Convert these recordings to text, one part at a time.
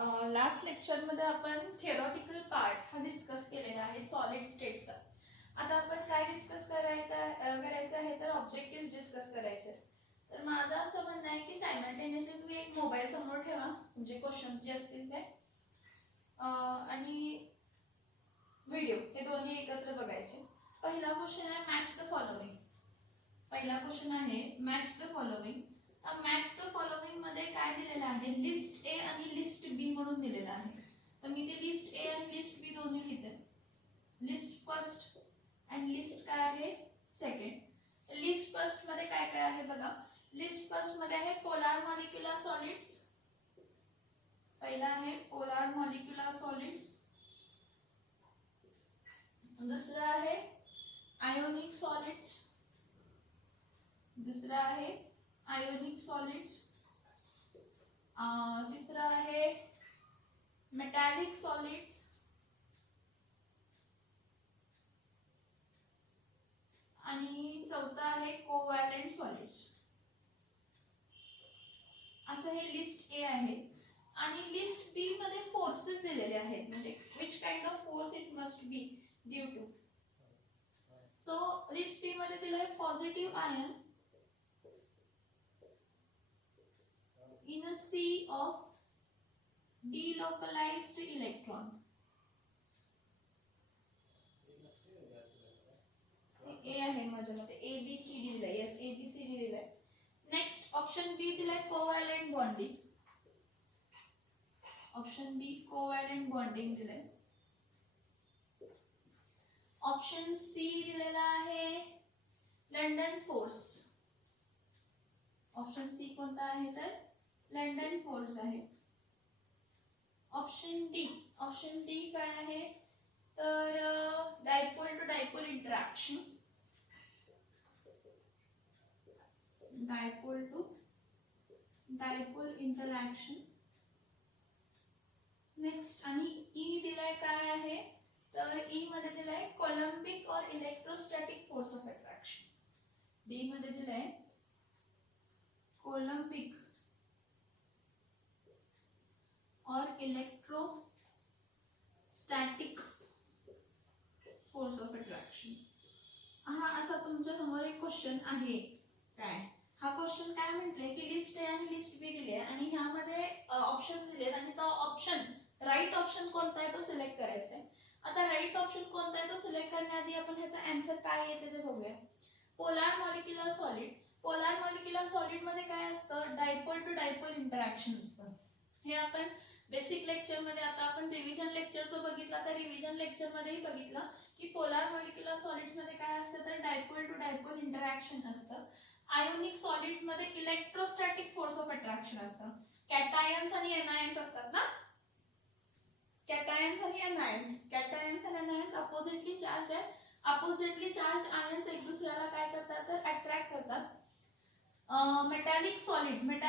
Last लेक्चरमध्ये आपण theoretical part हा डिस्कस केलेला आहे सॉलिड स्टेटचा. आता आपण काय डिस्कस करायचं आहे तर ऑब्जेक्टिव्ह डिस्कस करायचे. तर माझं असं म्हणणं आहे की सायमल्टेनियसली तुम्ही एक मोबाईल समोर ठेवा, म्हणजे क्वेश्चन्स जे असतील ते आणि व्हिडिओ हे दोन्ही एकत्र बघायचे. पहिला क्वेश्चन आहे मॅच द फॉलोइंग. पहिला क्वेश्चन आहे match the following. Match the following मध्ये काय दिलेलं आहे, लिस्ट ए आणि लिस्ट बी म्हणून दिलेलं आहे. तर मी ते लिस्ट ए आणि लिस्ट बी दोन्ही लिहिते. लिस्ट फर्स्ट आणि लिस्ट काय आहे सेकंड. लिस्ट फर्स्ट मध्ये काय काय आहे बघा. लिस्ट फर्स्ट मध्ये आहे पोलार मॉलिक्युलर सॉलिड्स. पहिला आहे पोलार मॉलिक्युलर सॉलिड्स. दुसरा आहे आयोनिक सॉलिड्स. दुसरा आहे आयोनिक सॉलिड्स. तिसरा आहे मेटॅलिक सॉलिड्स. आणि चौथा आहे कोव्हॅलेंट सॉलिड्स. असं हे लिस्ट ए आहे. आणि लिस्ट बी मध्ये फोर्सेस दिलेले आहेत, म्हणजे which kind of force it must be due to. So list B मध्ये दिलं आहे positive ion in a sea of delocalized electron. A आहे माझ्या मते ए बी सी डी दिलाय. Yes A B C D दिलाय. नेक्स्ट ऑप्शन बी दिलाय covalent bonding. Option B covalent bonding दिलाय. ऑप्शन सी दिलेला आहे लंडन फोर्स. ऑप्शन सी कोणता आहे तर लंडन फोर्स आहे. ऑप्शन डी काय आहे तर dipole to dipole interaction. Dipole to dipole interaction. Next आणि ई दिलाय काय आहे तर ई मध्ये दिलाय कोलंबिक और electrostatic force of attraction. D मध्ये दिलाय कोलंबिक और इलेक्ट्रोस्टॅटिक फोर्स ऑफ अट्रॅक्शन. हा असा तुमच्या समोर एक क्वेश्चन आहे. काय हा क्वेश्चन काय म्हटलंय की लिस्ट ए आणि लिस्ट बी दिली आहे आणि ह्यामध्ये ऑप्शन्स दिलेत आणि तो ऑप्शन राईट ऑप्शन कोणता आहे तो सिलेक्ट करायचा आहे. आता राईट ऑप्शन कोणता आहे तो सिलेक्ट करण्याआधी आपण ह्याचा आन्सर काय येते ते बघूया. Polar molecular solid. Polar molecular solid मध्ये काय असतं, डायपोल टू डायपोल इंटरॅक्शन असतं. हे आपण बेसिक लेक्चर मध्ये, आता आपण रिव्हिजन लेक्चरचं बघितलं तर रिव्हिजन लेक्चर मध्येही बघितलं की पोलार मॉलिक्युलर सॉलिड्स मध्ये काय असतं तर डायपोल टू डायपोल इंटरॅक्शन असतं. आयोनिक सॉलिड्स मध्ये इलेक्ट्रोस्टॅटिक फोर्स ऑफ अट्रॅक्शन असतं. कॅटायन्स आणि एनायन्स असतात ना. कॅटायन्स आणि एनायन्स अपोजिटली चार्ज आहे. अपोजिटली चार्ज आयन्स एक दुसऱ्याला काय करतात तर अट्रॅक्ट करतात. मेटॅलिक सॉलिड्स मध्ये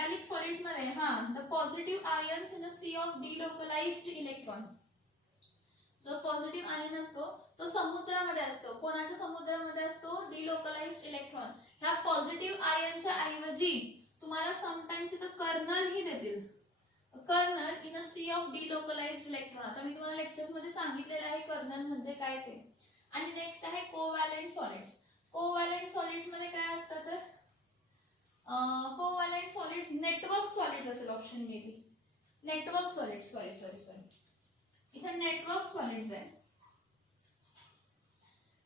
the positive ions in a sea of delocalised electron. जो पॉझिटिव्ह आयन असतो तो समुद्रामध्ये असतो. कोणाच्या समुद्रामध्ये असतो, डिलोकलाइज्ड इलेक्ट्रॉन. ह्या पॉझिटिव्ह आयनच्या ऐवजी तुम्हाला समटाइम्स इथं कर्नल ही देतील. Kernel in a sea of delocalised electron. आता मी तुम्हाला लेक्चर्स मध्ये सांगितलेलं आहे कर्नल म्हणजे काय ते. आणि नेक्स्ट आहे कोव्हॅलेंट सॉलिड्स. कोव्हॅलेंट सॉलिड्स मध्ये काय असतं तर कोव्हॅलेंट सॉलिड्स नेटवर्क सॉलिड्स असेल option may be. Network solid sorry इथे नेटवर्क सॉलिड्स आहे.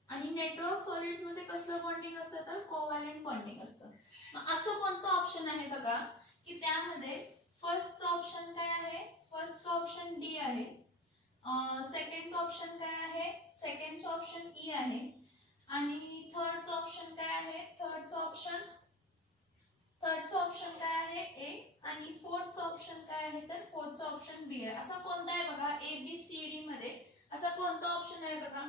आणि नेटवर्क सॉलिड्स मध्ये कसलं बॉन्डिंग असतं तर कोव्हॅलेंट बॉन्डिंग असतं. असं कोणतं ऑप्शन आहे बघा की त्यामध्ये फर्स्ट ऑप्शन काय आहे, फर्स्ट ऑप्शन डी आहे. सेकंड ऑप्शन काय आहे, सेकंड ऑप्शन ई आहे. आणि थर्ड ऑप्शन काय आहे, थर्ड ऑप्शन काय आहे ए. आणि फोर्थ ऑप्शन काय आहे तर फोर्थ ऑप्शन बी आहे. असा कोणता आहे बघा ए बी सी डी मध्ये असा कोणता ऑप्शन आहे बघा.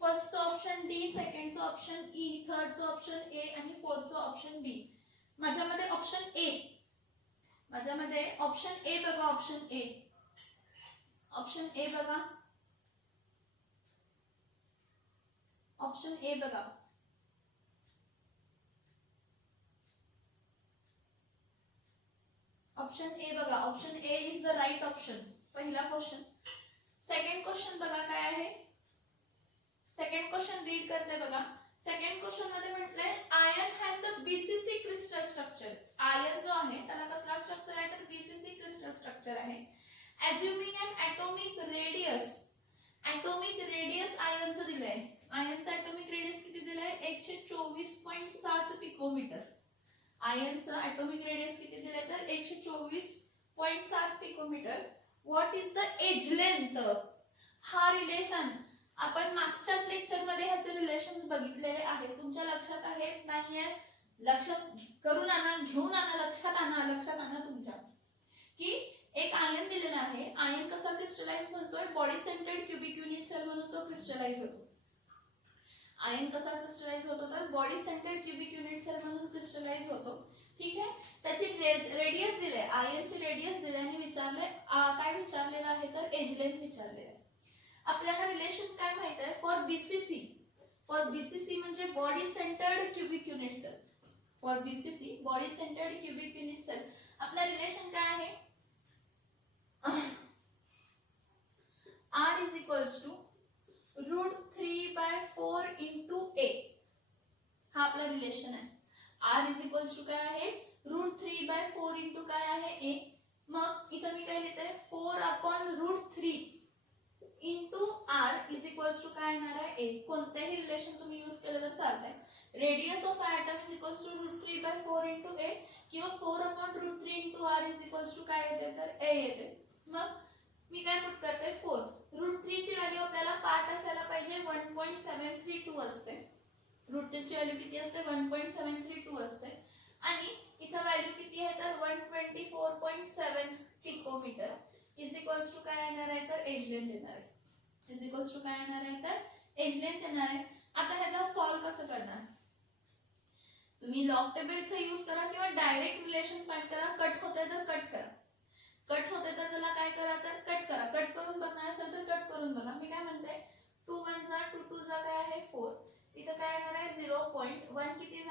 First option D, second option E, third option A आणि फोर्थ ऑप्शन बी. माझ्यामध्ये ऑप्शन ए बघा. ऑप्शन ए बघा. ऑप्शन ए बघा. ऑप्शन ए बघा, option A is the right option, पहिला क्वेश्चन. सेकंड क्वेश्चन बघा काय आहे. सेकंड क्वेश्चन रीड करते बघा. सेकंड क्वेश्चन मध्ये म्हटलंय iron has the BCC crystal structure. Iron जो आहे त्याला कसला स्ट्रक्चर आहे तर बीसीसी क्रिस्टल स्ट्रक्चर आहे. अज्युमिंग अन ॲटॉमिक रेडियस, ॲटॉमिक रेडियस आयर्नचं दिलंय. आयर्नचं ॲटॉमिक रेडियस किती दिलंय 124.7 पिकोमीटर. आयर्नचं ॲटॉमिक रेडियस किती दिलंय तर 124.7 picometre. What is the edge length. हा रिलेशन आपण मागच्याच लेक्चर मध्ये ह्याचे रिलेशन्स बघितलेले आहेत. तुमच्या लक्षात आहेत नाहीये, लक्षात करून आणा, घेऊन आणा, लक्षात आणा तुमच्या की एक आयन दिलेला आहे. आयन कसा क्रिस्टलाइज म्हणतोय, body centred cubic unit cell म्हणून तो क्रिस्टलाइज होतो. आयन कसा क्रिस्टलाइज होतो तर body centred cubic unit cell म्हणून क्रिस्टलाइज होतो. ठीक आहे. त्याची रेडियस दिले, आयनची रेडियस दिले आणि विचारले काय विचारलेलं आहे तर एज लेंथ विचारलेलं आहे. आपल्याला रिलेशन काय माहित आहे फॉर बीसीसी. फॉर बीसीसी म्हणजे body centred cubic unit cell. For BCC body centred cubic unit cell आपला रिलेशन काय आहे, R is equals to √3/4 into A. हा आपला रिलेशन आहे. R is equals to काय आहे √3/4 into काय आहे A. मग इथं मी काय लिहिते 4/√3 into R is equals to काय येणार आहे A. कोणतेही रिलेशन तुम्ही यूज केलं तर चालतंय. Radius of atom is equals to √3/4 into A किंवा 4/√3 into R is equals to काय येते तर A येते. मग मी काय पुट करते 4. √3 ची व्हॅल्यू आपल्याला पार्ट असायला पाहिजे 1.732 असते. √3 ची व्हॅल्यू किती असते 1.732 असते आणि इथं व्हॅल्यू किती आहे तर 124.7 पिकोमीटर इज इक्वल्स टू काय येणार आहे तर एज लेंथ येणार आहे. इज इक्वल्स टू काय येणार आहे तर एज लेंथ येणार आहे. आता ह्याला सॉल्व कसं करणार, तुम्ही लॉग टेबल इथे यूज करा किंवा डायरेक्ट रिलेशन्स फाइंड करा. कट होते तर कट करा, कट होते तर त्याला काय करा तर कट करा. कट करून बघणार असेल तर कट करून बघा. मी काय म्हणते 2 1 जा 2 2 जा काय आहे 4. इथं काय येणार आहे 0.1 किती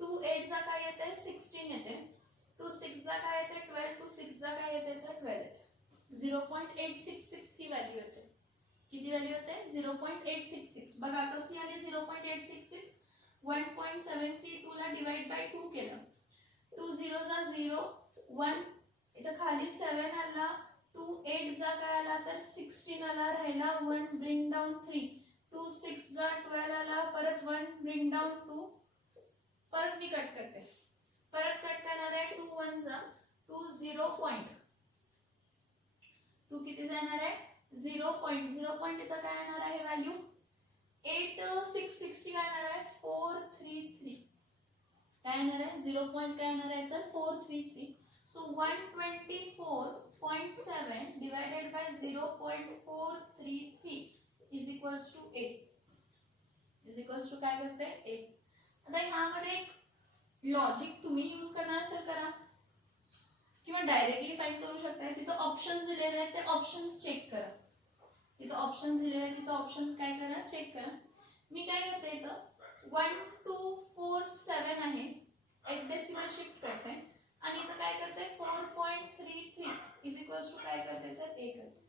2 8 जा काय येते 16 येते. 2 6 जा काय येते 12. 2 6 जा काय येते तर 12 येते. 0.866 ही व्हॅल्यू येते. किती व्हॅल्यू येते 0.866. बघा कशी आली 0.866. 1.732 ला डिवाइड बाय 2 केलं. 2 0 जा 0 1 इथं खाली 7 आला. 2 8 जा काय आला तर 16 आला. राहिला 1 ब्रिंग डाउन 3. 2 6 जा 12 आला. परत 1 ब्रिंग डाउन 2. परत मी कट करते. परत कट करणार आहे 2 1 जा 2 0 पॉइंट. 2 किती जाणार आहे 0 पॉइंट इथं काय येणार आहे व्हॅल्यू 866 काय येणार आहे 433. काय येणार आहे 0 पॉइंट काय येणार आहे तर 433. So 124.7 divided by 0.433 is equals to 8. Is equals to काय करते 8. आता ह्यामध्ये एक लॉजिक तुम्ही यूज करणार असेल करा किंवा डायरेक्टली फाइंड करू शकता. तिथं ऑप्शन्स दिलेले आहेत ते ऑप्शन्स चेक करा. तिथं ऑप्शन्स दिलेले आहेत तिथं ऑप्शन्स काय करा चेक करा. मी काय करते इथं 1 2 4 7 आहे. एक डेसिमल शिफ्ट करते आणि इथं काय करते 4.33 इज इक्वल्स टू काय करते तर 1 करते.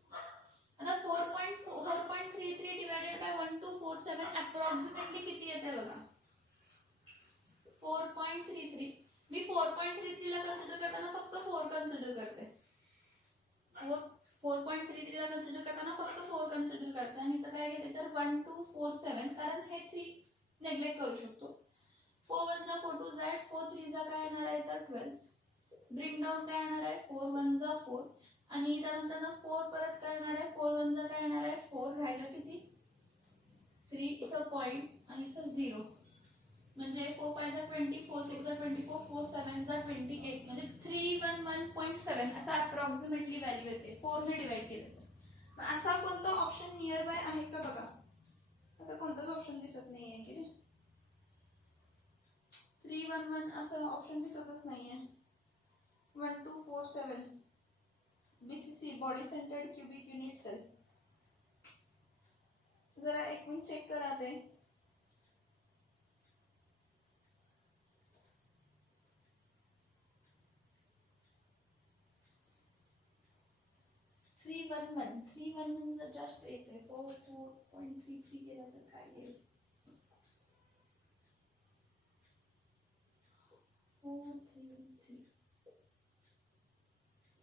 आता 4.33 डिवाइडेड बाय 1247 अप्रॉक्सिमेटली किती येते बघा 4.33. मी 4.33 ला कन्सिडर करताना फक्त 4 कन्सिडर करते. 4.33 ला कन्सिडर करताना फक्त 4 कन्सिडर करते आणि इथं काय घेते तर 1247 कारण हे 3 नेग्लेक्ट करू शकतो. 4 1 जा 4 2 जा 4 3 जा काय येणार आहे तर 12. ब्रिंग डाउन काय येणार आहे 4 1 जा 4 आणि त्यानंतर 4 परत काय येणार आहे 4 1 जा काय येणार आहे 4. राहिलं किती 3 इथं पॉइंट आणि इथं 0 म्हणजे 4 5 जा 20 4 6 जा 24 4 7 जा 28 म्हणजे 311.7 असा अप्रॉक्सिमेटली व्हॅल्यू येते 4 ने डिवाइड केलं. असा कोणता ऑप्शन नियर बाय आहे का बघा. असं कोणताच ऑप्शन दिसत नाहीये की 311 असं ऑप्शन दिसतच नाहीये. 1247 BCC body centred cubic unit cell. जरा एक मिनिट चेक करा ते. 311 311 जर जास्त येते 4.33 केला तर काय येईल 433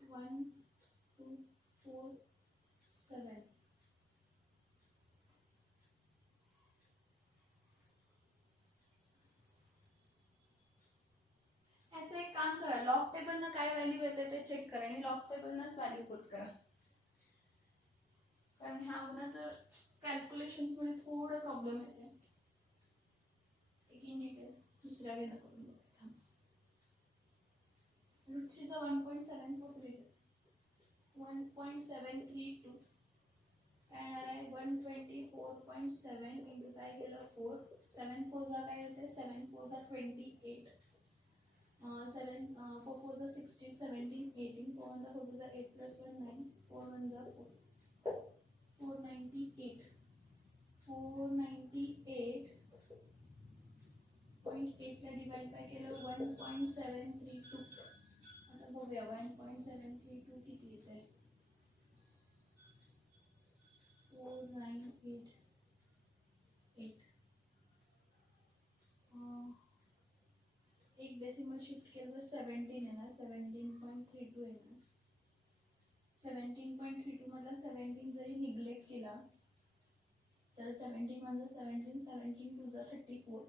1 2 4 7 याचं एक काम करा लॉग टेबलनं काय व्हॅल्यू येते ते चेक करा आणि लॉग टेबलनंच व्हॅल्यू पुट करा कारण ह्या तर कॅल्क्युलेशन्स मध्ये थोडं प्रॉब्लेम येते एक मिनिट दुसऱ्या वेळेला करून बघते रूट 3 चा 1.743 1.732 काय येणार आहे 124.7 इंटू काय केलं 4 7 4 ला काय येते 7 4 चा 28 7 4 4 चा 16 17 18 4 चा 4 चा 8 plus 1 9 4 1 चा 498 498.8 ला डिवाइड काय केलं 1.732 आता बघूया 1.732 किती येते 4988 एक डेसिमल शिफ्ट केलं तर 17 येणार 17.32 येणार 17.32 मधला 17 जरी निग्लेक्ट केला तर 17 मधला 17 17 2 जा 34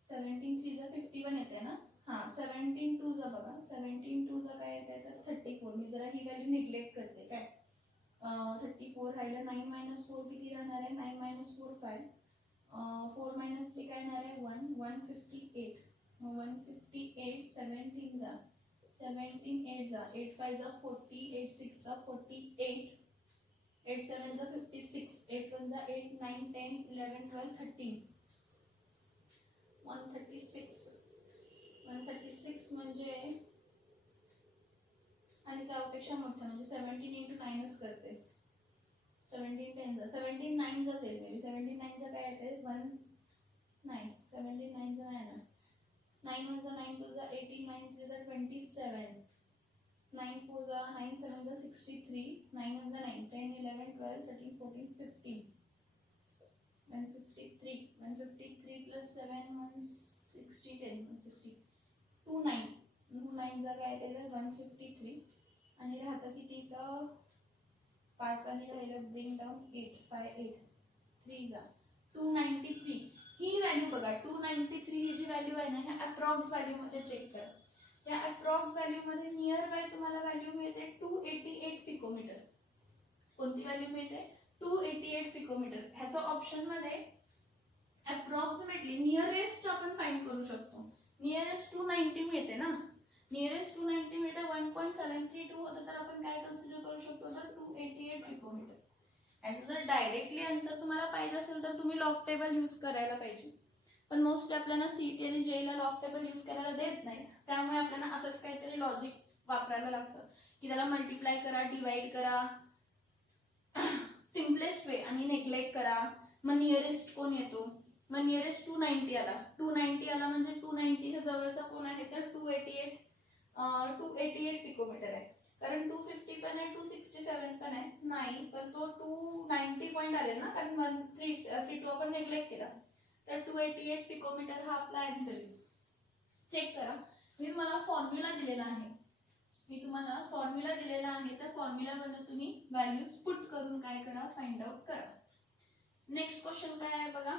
17 3 जा 51 येते ना हां 17 2 जा बघा 17 2 जा काय येते तर 34 मी जरा ही व्हॅल्यू निग्लेक्ट करते काय 34 राहिलं 9 - 4 किती राहणार आहे 9 - 4 5 4 - 3 काय येणार आहे 1 158 मग 158 17 जा 17 8 जा 8 5 जा 40 8 6 जा 48 8 7 जा 56 8 1 जा 8 9 10 11 12 13 136 म्हणजे आणि त्यापेक्षा मोठा म्हणजे 17 इंटू 9च करते 17 10 जा 17 9 जा असेल मे 17 9 जा काय येते 1 9 17 9 जा नाही ना 9 1 जा 9 2 जा 18 9 3 जा 27 9 4 जा 9 7 जा 63 9 1 जा 9 10 11 12 13 14 15 153 plus 7 160 10 160 2 9 2 9 जा काय येते 153 आणि राहतं किती तर 5 आणि राहिलं ब्रिंग डाऊन 8 5 8 3 जा 293 ही व्हॅल्यू बघा 293 ही जी व्हॅल्यू आहे ना ह्या अप्रॉक्स व्हॅल्यू मध्ये चेक करा या अप्रॉक्स व्हॅल्यू मध्ये नियर बाय तुम्हाला व्हॅल्यू मिळते 288 पिकोमीटर कोणती व्हॅल्यू मिळते 288 पिकोमीटर ह्याचा ऑप्शन मध्ये अप्रॉक्सिमेटली नियरेस्ट आपण फाइंड करू शकतो नियरेस्ट 290 मिळते ना नियरेस्ट 290 मिळते 1.732 होतं तर आपण काय कन्सिडर करू शकतो तर 288 पिकोमीटर याचं जर डायरेक्टली आन्सर तुम्हाला पाहिजे असेल तर तुम्ही लॉग टेबल यूज करायला पाहिजे पण मोस्टली आपल्याला सीईटी आणि जेईला लॉग टेबल यूज करायला देत नाही त्यामुळे आपल्याला असंच काहीतरी लॉजिक वापरायला लागतं की त्याला मल्टिप्लाय करा डिवाइड करा सिम्पलेस्ट वे आणि नेग्लेक्ट करा मग नियरेस्ट कोण येतो मग नियरेस्ट 290 आला 290 आला म्हणजे 290 च्या जवळचा कोण आहे तर 288 पिकोमीटर आहे कारण 250 पण आहे 267 पण आहे नाही पण तो 290 पॉईंट आले ना कारण 32 आपण नेग्लेक्ट केला तर 288 पिकोमीटर हा आपला आन्सर आहे चेक करा मी मला फॉर्म्युला दिलेला आहे मी तुम्हाला फॉर्म्युला दिलेला आहे तर फॉर्म्युलामध्ये तुम्ही व्हॅल्यूज पुट करून काय करा फाइंड आउट करा नेक्स्ट क्वेश्चन काय आहे बघा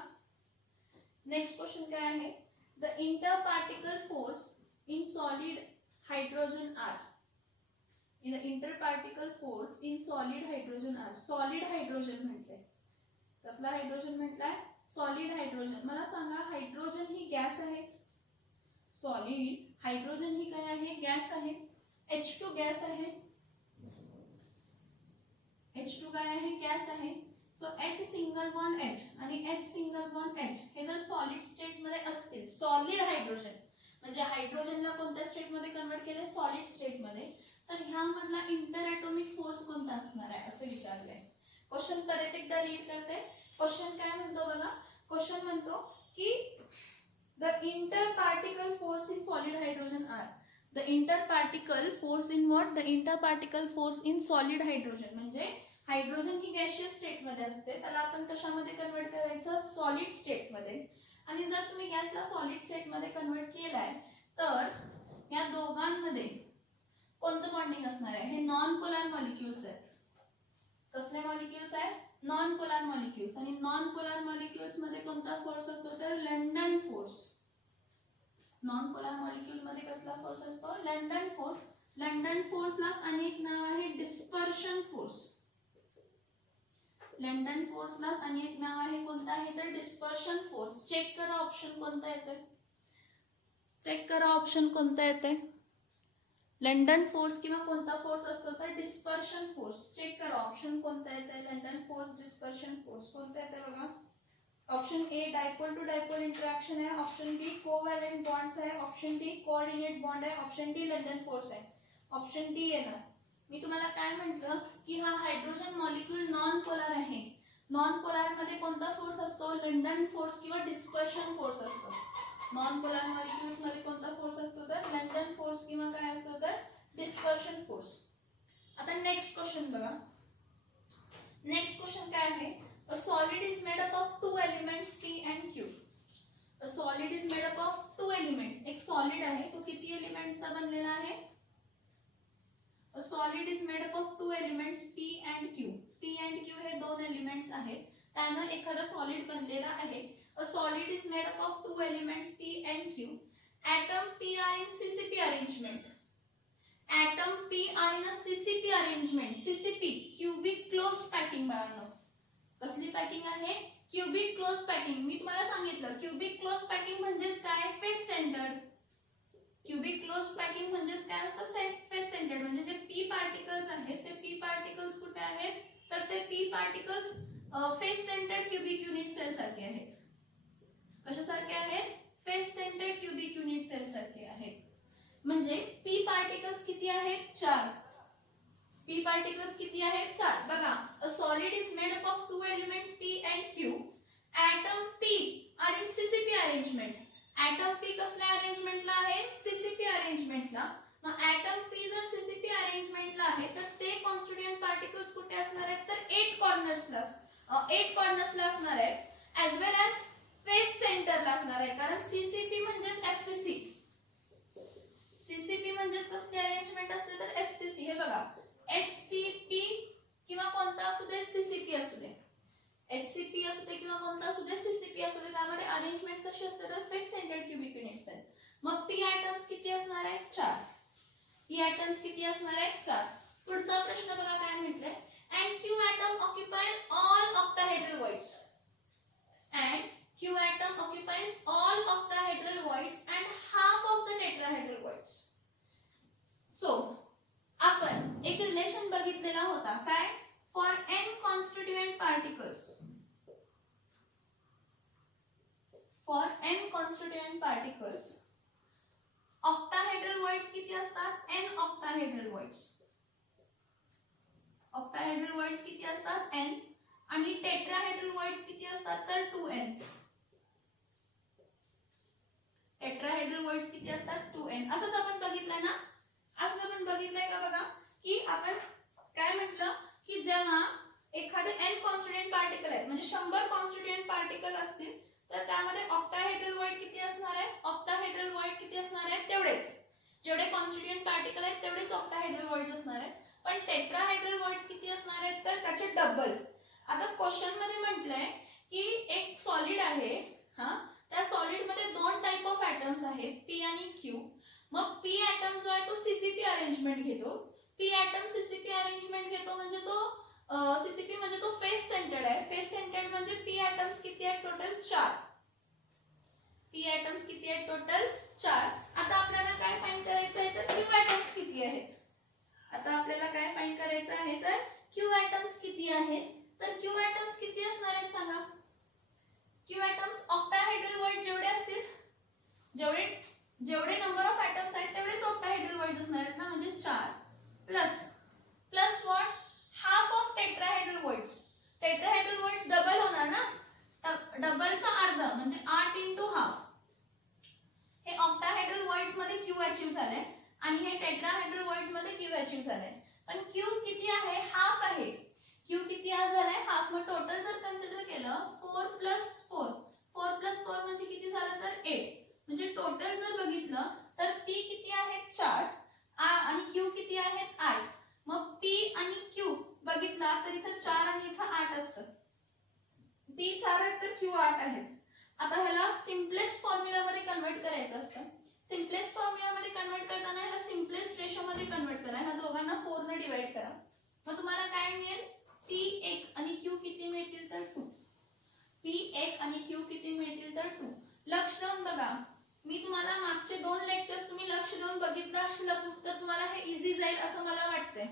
नेक्स्ट क्वेश्चन काय आहे the interparticle force in solid hydrogen are in the interparticle force in solid hydrogen are solid hydrogen म्हटलंय कसला हायड्रोजन म्हटलाय सॉलिड हायड्रोजन मला सांगा हायड्रोजन ही गॅस आहे सॉलिड हायड्रोजन ही काय आहे गॅस आहे H2 गॅस आहे H2 काय आहे गॅस आहे so H single bond H आणि H सिंगल बॉन्ड H हे जर सॉलिड स्टेट मध्ये असतील सॉलिड हायड्रोजन म्हणजे हायड्रोजनला कोणत्या स्टेट मध्ये कन्वर्ट केले सॉलिड स्टेट मध्ये तर ह्यामधला इंटर ॲटॉमिक फोर्स कोणता असणार आहे असं विचारलंय क्वेश्चन परत एकदा रीड करते क्वेश्चन काय म्हणतो बघा क्वेश्चन म्हणतो की the inter particle force in solid hydrogen are the interparticle force in what, the interparticle force in solid hydrogen, म्हणजे हायड्रोजन ही गॅशियस स्टेटमध्ये असते, त्याला आपण कशामध्ये कन्वर्ट करायचं, सॉलिड स्टेटमध्ये. आणि जर तुम्ही गॅसला सॉलिड स्टेटमध्ये कन्वर्ट केलाय तर या दोघांमध्ये कोणतं बॉन्डिंग असणार आहे, हे नॉन पोलार मॉलिक्युल्स आहेत. कसले मॉलिक्युल्स आहेत, नॉन पोलार मॉलिक्युल्स. आणि नॉन पोलार मॉलिक्युल्स मध्ये कोणता फोर्स असतो तर London force. Non polar molecule मध्ये कसला फोर्स असतो, लंडन फोर्स. लंडन फोर्सलाच अनेक नाव आहे डिस्पर्शन फोर्स. लंडन फोर्सलाच अनेक नाव आहे, कोणतं आहे तर डिस्पर्शन फोर्स. चेक करा ऑप्शन कोणता येते, चेक करा ऑप्शन कोणता येते, लंडन फोर्स किंवा कोणता फोर्स असतो तर डिस्पर्शन फोर्स. चेक करा ऑप्शन कोणता येते, लंडन फोर्स, डिस्पर्शन फोर्स कोणता येते बघा. Option A dipole to dipole interaction आहे, ऑप्शन बी कोवॅलेंट बॉन्ड्स आहे, ऑप्शन डी कोऑर्डिनेट बॉन्ड आहे, ऑप्शन डी लंडन फोर्स आहे. ऑप्शन डी येणार. मी तुम्हाला काय म्हटलं की हा हायड्रोजन मॉलिक्यूल नॉन पोलार आहे. नॉन पोलार मध्ये कोणता फोर्स असतो, लंडन फोर्स किंवा डिस्पर्शन फोर्स असतो. नॉन पोलार मॉलिक्युल्स मध्ये कोणता फोर्स असतो तर लंडन फोर्स किंवा काय असतो तर डिस्पर्शन फोर्स. आता नेक्स्ट क्वेश्चन बघा. नेक्स्ट क्वेश्चन काय आहे, a solid is made up of two elements P and Q. A solid is made up of two elements. एक solid आहे तो किती एलिमेंट्स चा बनलेला आहे, a solid is made up of two elements P and Q. P and Q हे दोन elements आहेत, त्यानं एखादा सॉलिड बनलेला आहे. A solid is made up of two elements P and Q. Atom P are in CCP arrangement. Atom P are in a CCP arrangement. CCP cubic closed packing बाळांनो. कसली packing आहे, cubic close packing. मी तुम्हाला सांगितलं cubic close packing म्हणजेच काय, face centred. Cubic close packing म्हणजेच काय असतं, फेस सेंटर्ड. म्हणजे जे पी पार्टिकल्स आहेत ते पी पार्टिकल्स कुठे आहेत तर ते P particles face centred cubic unit cell सारखे आहेत. कशासारखे आहेत, face centred cubic unit cell सारखे आहेत. म्हणजे पी पार्टिकल्स किती आहेत, 4. P particles किती आहेत, 4. बघा, a solid is made up of two elements P and Q. Atom P are in CCP arrangement. Atom P कसल्या अरेंजमेंटला आहे, CCP अरेंजमेंटला. मग atom P जर CCP अरेंजमेंटला आहे तर ते कॉन्स्टिट्यूएंट पार्टिकल्स कुठे असणार आहेत तर 8 कॉर्नर्सला असणार आहेत, as well as फेस सेंटरला असणार आहे. कारण CCP म्हणजेच FCC. CCP म्हणजेच कसली अरेंजमेंट असते तर FCC. हे बघा, HCP किंवा कोणता असू दे, CCP असू दे, HCP असू दे किंवा कोणता असू दे, CCP असू दे, त्यामध्ये अरेंजमेंट कशी असते तर फेस सेंटर्ड क्यूबिक युनिट्स आहेत. मग P ॲटम्स किती असणार आहेत, 4. P ॲटम्स किती असणार आहेत, 4. पुढचा प्रश्न बघा काय म्हटलंय, and Q atom occupy all octahedral voids. And Q atom occupies all octahedral voids and half of the tetrahedral voids. So आपण एक रिलेशन बघितलेला होता काय, for n constituent particles. For n constituent particles octahedral voids किती असतात, n octahedral voids. Octahedral voids किती असतात, n. आणि टेट्राहेड्रल वॉइड्स किती असतात तर 2n. टेट्राहेड्रल वॉइड्स किती असतात 2n. असंच आपण बघितलं ना, असं आपण बघितलंय का बघा की आपण काय म्हटलं की जेव्हा एखादे n कॉन्स्टिट्यूएंट पार्टिकल आहेत म्हणजे 100 कॉन्स्टिट्यूएंट पार्टिकल असतील तर त्यामध्ये ऑक्टाहेड्रल वॉइड किती असणार आहे, ऑक्टाहेड्रल वॉइड किती असणार आहे तेवढेच. जेवढे कॉन्स्टिट्यूएंट पार्टिकल आहेत तेवढेच ऑक्टाहेड्रल वॉइड्स असणार आहेत. पण टेट्राहेड्रल वॉइड्स किती असणार आहेत तर त्याचे डबल. आता क्वेश्चन मध्ये म्हटलंय की एक सॉलिड आहे, हा, त्या सॉलिड मध्ये 2 टाइप ऑफ ॲटम्स आहेत, P आणि Q. मग P ॲटम जो आहे तो CCP अरेंजमेंट घेतो. P ॲटम CCP अरेंजमेंट घेतो म्हणजे तो CCP म्हणजे तो फेस सेंटर्ड आहे. फेस सेंटर्ड म्हणजे P ॲटम्स किती आहेत टोटल 4. P ॲटम्स किती आहेत टोटल 4. आता आपल्याला काय फाइंड करायचं आहे तर Q ॲटम्स किती आहेत. आता आपल्याला काय फाइंड करायचं आहे तर Q ॲटम्स किती आहेत. तर Q ॲटम्स किती असणार आहेत सांगा. Q ॲटम्स ऑक्टाहेड्रल वॉइड जेवढे असतील, जेवढे नंबर ऑफ ॲटम्स आहेत तेवढेच ऑक्टाहेड्रल वॉइड्स असणार आहेत ना, म्हणजे 4 plus what, half of tetrahedral voids. Tetrahedral voids double होणार ना, डबलचा अर्धा म्हणजे 8 × हाफ. हे ऑक्टाहेड्रल वॉइड्स मध्ये Q अचीव झाले आणि हे टेट्राहेड्रल वर्ड्स मध्ये क्यू अचीव झालाय. पण क्यू किती आहे, हाफ आहे. क्यू किती आज झालाय, हाफ. मग टोटल जर कन्सिडर केलं 4 + 4, 4 + 4 म्हणजे किती झालं तर 8. म्हणजे टोटल जर बघितलं तर पी किती आहेत 4 आणि क्यू किती आहेत 8. मग पी आणि क्यू बघितला तर इथं 4 आणि इथं 8 असतं. पी 4 आहेत तर क्यू 8 आहेत. आता ह्याला सिम्पलेस्ट फॉर्म्युला मध्ये कन्वर्ट करायचं असतं. सिम्पलेस्ट फॉर्म्युला मध्ये कन्वर्ट करताना ह्याला सिम्पलेस्ट रेशो मध्ये कन्वर्ट करा. ह्या दोघांना 4 ने डिवाइड करा. मग तुम्हाला काय मिळेल, P1 आणि Q किती मिळतील तर 2. P1 आणि Q किती मिळतील तर 2. लक्ष देऊन बघा. मी तुम्हाला मागचे 2 लेक्चर्स तुम्ही लक्ष देऊन बघितलं असेल तर तुम्हाला हे इझी जाईल असं मला वाटतंय.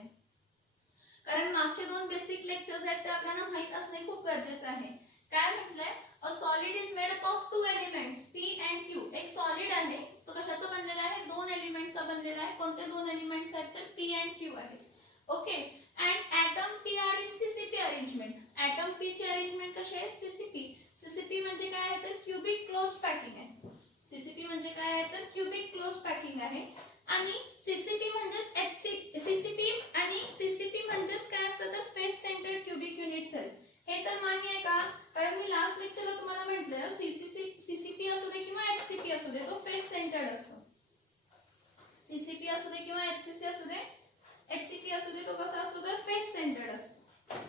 कारण मागचे 2 बेसिक लेक्चर्स आहेत ते आपल्याला माहित असणे खूप गरजेचं आहे. काय म्हटलंय, a solid is made up of 2 elements P and Q. एक सॉलिड आहे, तो कशाचा बनलेला आहे, 2 एलिमेंट्सचा बनलेला आहे. कोणते 2 एलिमेंट्स आहेत तर P and Q आहे. Okay. And atom P are in CCP arrangement. Atom P ची अरेंजमेंट कशी आहे, CCP. CCP म्हणजे काय आहे तर क्यूबिक क्लोज्ड पॅकिंग आहे. CCP म्हणजे काय आहे तर क्यूबिक क्लोज्ड पॅकिंग आहे. आणि CCP म्हणजेच CCP आणि CCP म्हणजेच काय असतं तर face centred cubic unit cell. हे तर मान्य आहे का, कारण मी लास्ट लेक्चरला तुम्हाला म्हटलं CCP असू दे किंवा HCP असू दे तो फेस सेंटर्ड असतो. CCP असू दे किंवा HCC असू दे, HCP असू दे तो कसा असतो तर फेस सेंटर्ड असतो.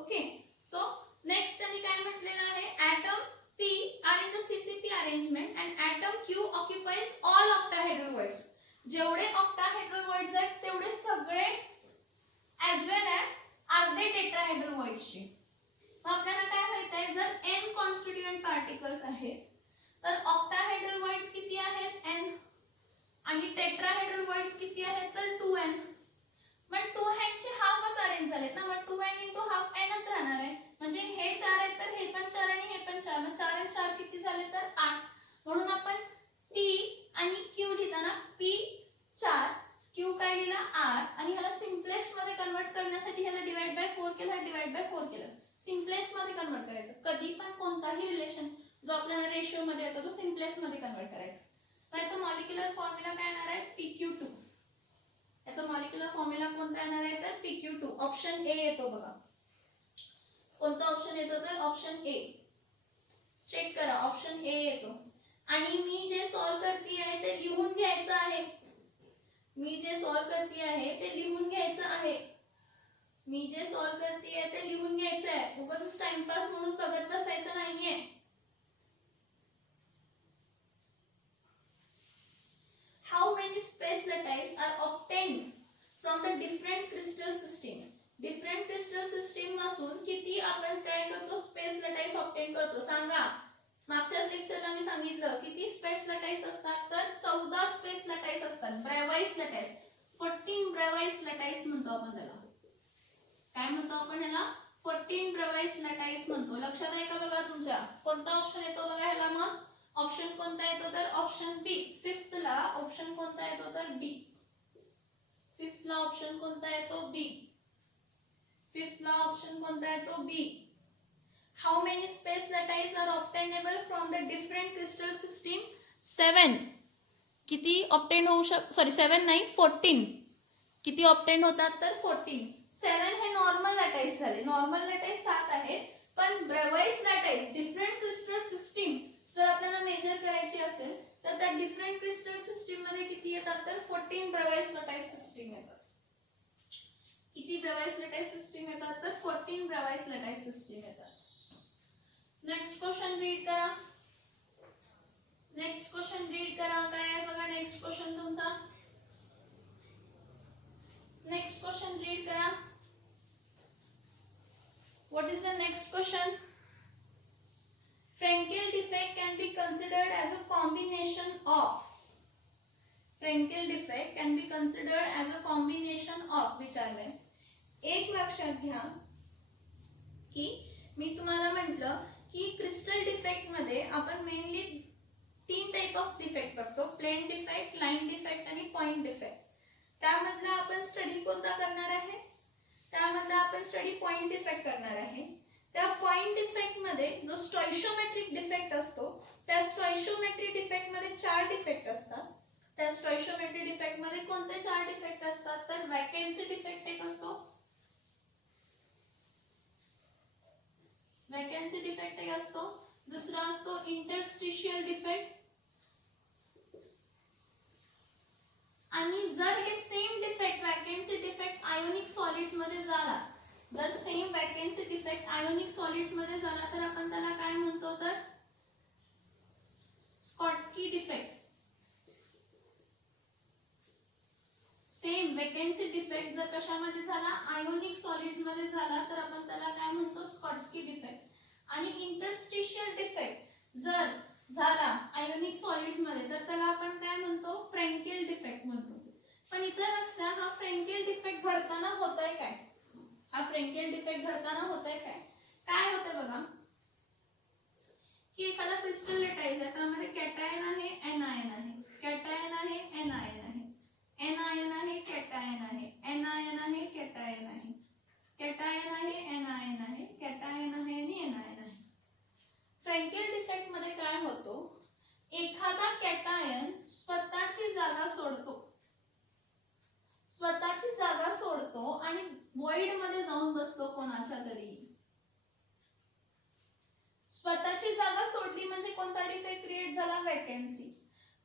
ओके. सो नेक्स्ट आणि काय म्हटलेलं आहे, atom P are in the CCP arrangement and atom Q occupies all octahedral voids. जेवढे ऑक्टाहेड्रल वर्ड्स आहेत तेवढे सगळे ॲज वेल ॲज अर्धे टेट्राहेड्रल वर्ड्सचे. आपल्याला काय माहित आहे, जर n कॉन्स्टिट्यूएंट पार्टिकल्स आहेत तर ऑक्टाहेड्रल वर्ड्स किती आहेत n आणि टेट्राहेड्रल वर्ड्स किती आहेत तर 2n. मग 2n चे हाफच अरेंज झालेत ना, मग 2n × हाफ nच राहणार आहे. म्हणजे हे 4 आहेत तर हे पण 4 आणि हे पण 4. मग 4 आणि 4 किती झाले तर 8. म्हणून आपण P आणि Q लिहिताना P4 Q काय लिहिला 8 आणि ह्याला सिम्पलेस्ट मध्ये कन्वर्ट करण्यासाठी ह्याला डिवाइड बाय 4 केला, डिवाइड बाय 4 केलं. सिम्पलेस्ट मध्ये कन्वर्ट करायचं. कधी पण कोणताही रिलेशन जो आपल्याला रेशिओ मध्ये येतो तो सिम्पलेस्ट मध्ये कन्वर्ट करायचा. याचा मॉलिक्युलर फॉर्म्युला काय येणार आहे PQ2. याचा मॉलिक्युलर फॉर्म्युला कोणता येणार आहे तर PQ2. ऑप्शन ए येतो बघा. कोणता ऑप्शन येतो तर ऑप्शन ए. चेक करा, ऑप्शन ए येतो. आणि मी जे सॉल्व करते आहे ते लिहून घ्यायचं आहे. मी जे सॉल्व करते आहे ते लिहून घ्यायचं आहे. मी जे सॉल्व करते आहे ते लिहून घ्यायचं आहे. उगाच टाइमपास म्हणून बघत बसायचं नाहीये. How many space lattice are obtained from the different crystal system? Different crystal system पासून किती आपण काय करतो स्पेस लटाईस ऑब्टेन करतो सांगा. मागच्या लेक्चरला मी सांगितलं किती स्पेस लटाईस असतात तर 14 स्पेस लटाईस असतात. ब्रेवाइस लटाईस 14 ब्रेवाइस लटाईस म्हणतो आपण त्याला. काय म्हणतो आपण ह्याला 14 ब्रेवाइस लटाईस म्हणतो. लक्षात आहे का बघा तुमच्या, कोणता ऑप्शन येतो बघा ह्याला. मग ऑप्शन कोणता येतो तर ऑप्शन बी. फिफ्थ ला ऑप्शन कोणता येतो तर बी. फिफ्थ ला ऑप्शन कोणता येतो बी. फिफ्थ ला ऑप्शन कोणता येतो B. How many space lattice are obtainable from the different crystal system 7. किती ऑब्टेन होऊ 7 नाही 14. किती ऑब्टेन होतात तर 14. 7 हे नॉर्मल लटाईस झाले. नॉर्मल लटाईस 7 आहेत. पण ब्रेवाइस लटाईस डिफरंट क्रिस्टल सिस्टीम जर आपल्याला मेजर करायची असेल तर त्या डिफरंट क्रिस्टल सिस्टीम मध्ये किती येतात तर 14 ब्रेवाइस लटाईस सिस्टीम येतात. किती ब्रेवाइस लटाईस सिस्टीम येतात तर 14 ब्रेवाइस लटाईस सिस्टीम येतात. नेक्स्ट क्वेश्चन रीड करा. नेक्स्ट क्वेश्चन रीड करा. काय आहे बघा नेक्स्ट क्वेश्चन तुमचा. नेक्स्ट क्वेश्चन रीड करा. What is the next question. Frenkel defect can be considered as a combination of. Frenkel defect can be considered as a combination of विचारलंय. एक लक्षात घ्या की मी तुम्हाला म्हटलं की क्रिस्टल डिफेक्ट मध्ये आपण मेनली 3 टाइप ऑफ डिफेक्ट बघतो. प्लेन डिफेक्ट, लाइन डिफेक्ट आणि पॉइंट डिफेक्ट. त्यामधला आपण स्टडी कोणता करणार आहे. त्यामधला आपण स्टडी पॉइंट डिफेक्ट करणार आहे. त्या पॉइंट डिफेक्ट मध्ये जो स्टॉइशियोमेट्रिक डिफेक्ट असतो त्या स्टॉइशियोमेट्रिक डिफेक्ट मध्ये 4 डिफेक्ट असतात. त्या स्टॉइशियोमेट्री डिफेक्ट मध्ये कोणते 4 डिफेक्ट असतात? तर वॅकन्सी डिफेक्ट एक असतो, वॅकन्सी डिफेक्ट एक असतो, दुसरा असतो इंटरस्टिशियल डिफेक्ट, आणि जर हे same defect vacancy defect ionic solids मध्ये झाला, जर same vacancy defect ionic solids मध्ये झाला तर आपण त्याला काय म्हणतो? तर Schottky defect. Same vacancy defect जर कशामध्ये झाला? आयोनिक सॉलिड्स मध्ये झाला तर आपण त्याला काय म्हणतो? Schottky defect. आणि इंटरस्टिशियल डिफेक्ट जर झाला आयोनिक सॉलिड्स मध्ये तर त्याला आपण काय म्हणतो? फ्रँकेल डिफेक्ट म्हणतो. पण इथं लक्षात, हा फ्रँकेल डिफेक्ट घडताना होतंय काय? हा फ्रँकेल डिफेक्ट घडताना होतंय काय? काय होतंय बघा की एखादा क्रिस्टल लेटाइज आहे, त्यामध्ये कॅटायन आहे, एनायन आहे, कॅटायन आहे, एनायन आहे, एनायन आहे, कॅटायन आहे, एनायन आहे, कॅटायन आहे, कॅटायन आहे, एनायन आहे, कॅटायन आहे आणि एनायन आहे. फ्रँकेल डिफेक्ट मध्ये काय होतो? एखादा कॅटायन स्वतःची जागा सोडतो, स्वतःची जागा सोडतो आणि व्हॉइड मध्ये जाऊन बसतो कोणाच्या तरी. स्वतःची जागा सोडली म्हणजे कोणता डिफेक्ट क्रिएट झाला? वॅकन्सी.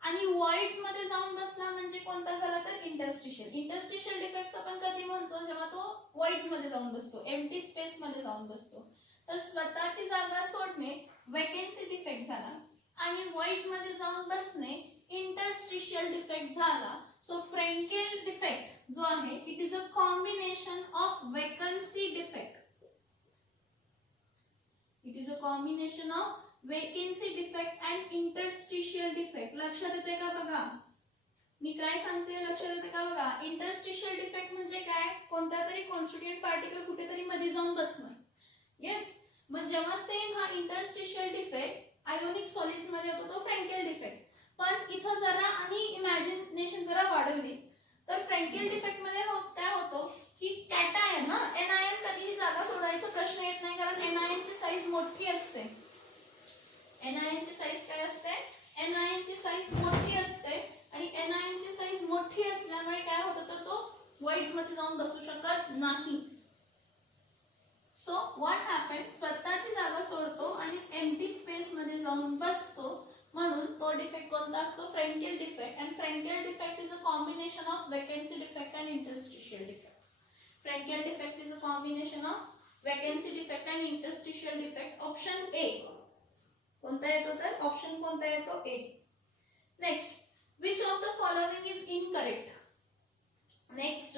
आणि व्हॉइड्स मध्ये जाऊन बसला म्हणजे कोणता झाला? तर इंटरस्टिशियल. इंटरस्टिशियल डिफेक्ट्स आपण कधी म्हणतो? जेव्हा तो व्हॉइड्स मध्ये जाऊन बसतो, एम्प्टी स्पेस मध्ये जाऊन बसतो. तर स्वतःची जागा सोडणे वॅकन्सी डिफेक्ट झाला आणि व्हॉइड्स मध्ये जाऊन बसणे इंटरस्टिशियल डिफेक्ट झाला. सो फ्रँकेल डिफेक्ट जो आहे it is a combination of vacancy defect. It is a combination of vacancy defect and interstitial defect. लक्षात येते का बघा? मी काय सांगते लक्षात येते का बघा? इंटरस्टिशियल डिफेक्ट म्हणजे काय? कोणता तरी कॉन्स्टिट्यूएंट पार्टिकल कुठेतरी मध्ये जाऊन बसणं. येस. मग जेव्हा सेम हा इंटरस्टिशियल डिफेक्ट आयोनिक सॉलिड्स मध्ये होतो तो फ्रँकेल डिफेक्ट. पण इथं जरा आणि इमॅजिनेशन जरा वाढवली तर फ्रँकेल डिफेक्ट मध्ये काय होतो की कॅटायन, एनायन कधीही जागा सोडायचा प्रश्न येत नाही, कारण एनायनची साईज मोठी असते. एनायनची साईज काय असते? एनायनची साईज मोठी असते आणि एनायनची साईज मोठी असल्यामुळे काय होतं तर तो व्हॉइड्स मध्ये जाऊन बसू शकत नाही. So what happen? स्वतःची जागा सोडतो आणि एम्प्टी स्पेस मध्ये जाऊन बसतो, म्हणून तो डिफेक्ट कोणता असतो? Frenkel defect. And Frenkel defect is a combination of vacancy defect and interstitial defect. Frenkel defect is a combination of vacancy defect and interstitial defect. Option A कोणता येतो? तर ऑप्शन कोणता येतो? A. Next, which of the following is incorrect? Next,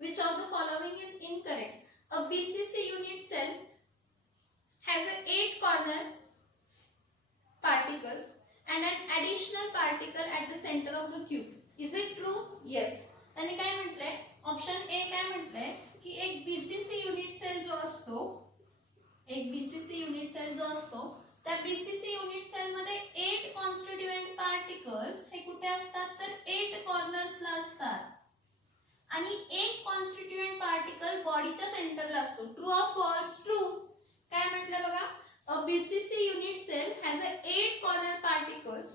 which of the following is incorrect? A BCC unit cell has a 8 corner particles and an additional particle at the center of the cube. Is it true? Yes. त्याने काय म्हटलंय? Option A काय म्हटलंय की एक BCC unit sale जो असतो, एक बीसीसी युनिट सेल जो असतो त्या बीसीसी युनिट सेल मध्ये 8 कॉन्स्टिट्यूएंट पार्टिकल्स हे कुठे असतात? तर 8 कॉर्नर्सला असतात आणि एक कॉन्स्टिट्यूएंट पार्टिकल बॉडीच्या सेंटरला असतो. True or false? ट्रू. काय म्हटलं बघा? A BCC unit cell has a 8 corner particles.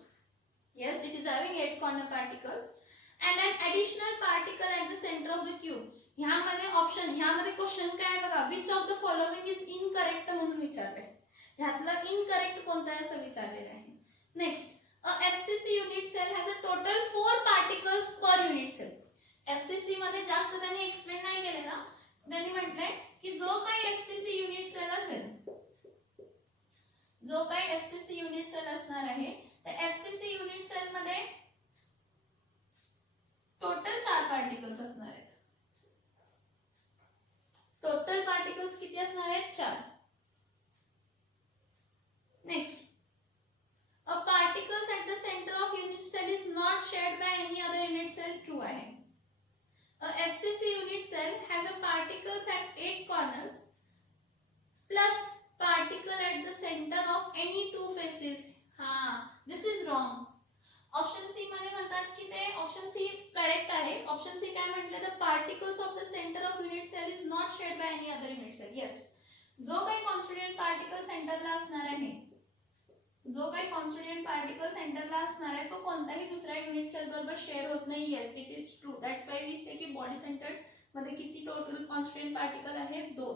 Yes, it is having 8 corner particles and an additional particle at the center of the cube. ह्यामध्ये ऑप्शन, ह्यामध्ये question काय आहे बघा? which of the following is incorrect म्हणून विचारलंय. ह्यातला incorrect कोणता आहे असं विचारलेलं आहे. Next, a FCC unit cell has a total 4 particles per unit cell. FCC मध्ये जास्त त्यांनी एक्सप्लेन नाही केलेला. त्यांनी म्हटलंय की जो काही एफसीसी युनिट सेल असेल, जो काही एफसीसी युनिट सेल असणार आहे त्या एफसीसी युनिट सेल मध्ये टोटल 4 पार्टिकल्स असणार आहेत. टोटल पार्टिकल्स किती असणार आहेत? 4. Next, a particles at the center of unit cell is not shared by any other unit cell. True आहे. A FCC unit cell has a particles at 8 corners plus particle at the center of any 2 faces. This is wrong. Option C मध्ये म्हणतात की ते option C correct आहे. Option C काय म्हटलं? the particles of the center of unit cell is not shared by any other unit cell. Yes. जो काही constituent particle सेंटरला असणार आहे, जो काही कॉन्स्टिट्यूएंट पार्टिकल सेंटरला असणार आहे तो कोणताही दुसऱ्या युनिट सेल सेंटर बरोबर शेअर होत नाही. Yes it is true. That's why we say की बॉडी सेंटर्ड मध्ये किती टोटल कॉन्स्टिट्यूएंट पार्टिकल आहेत 2.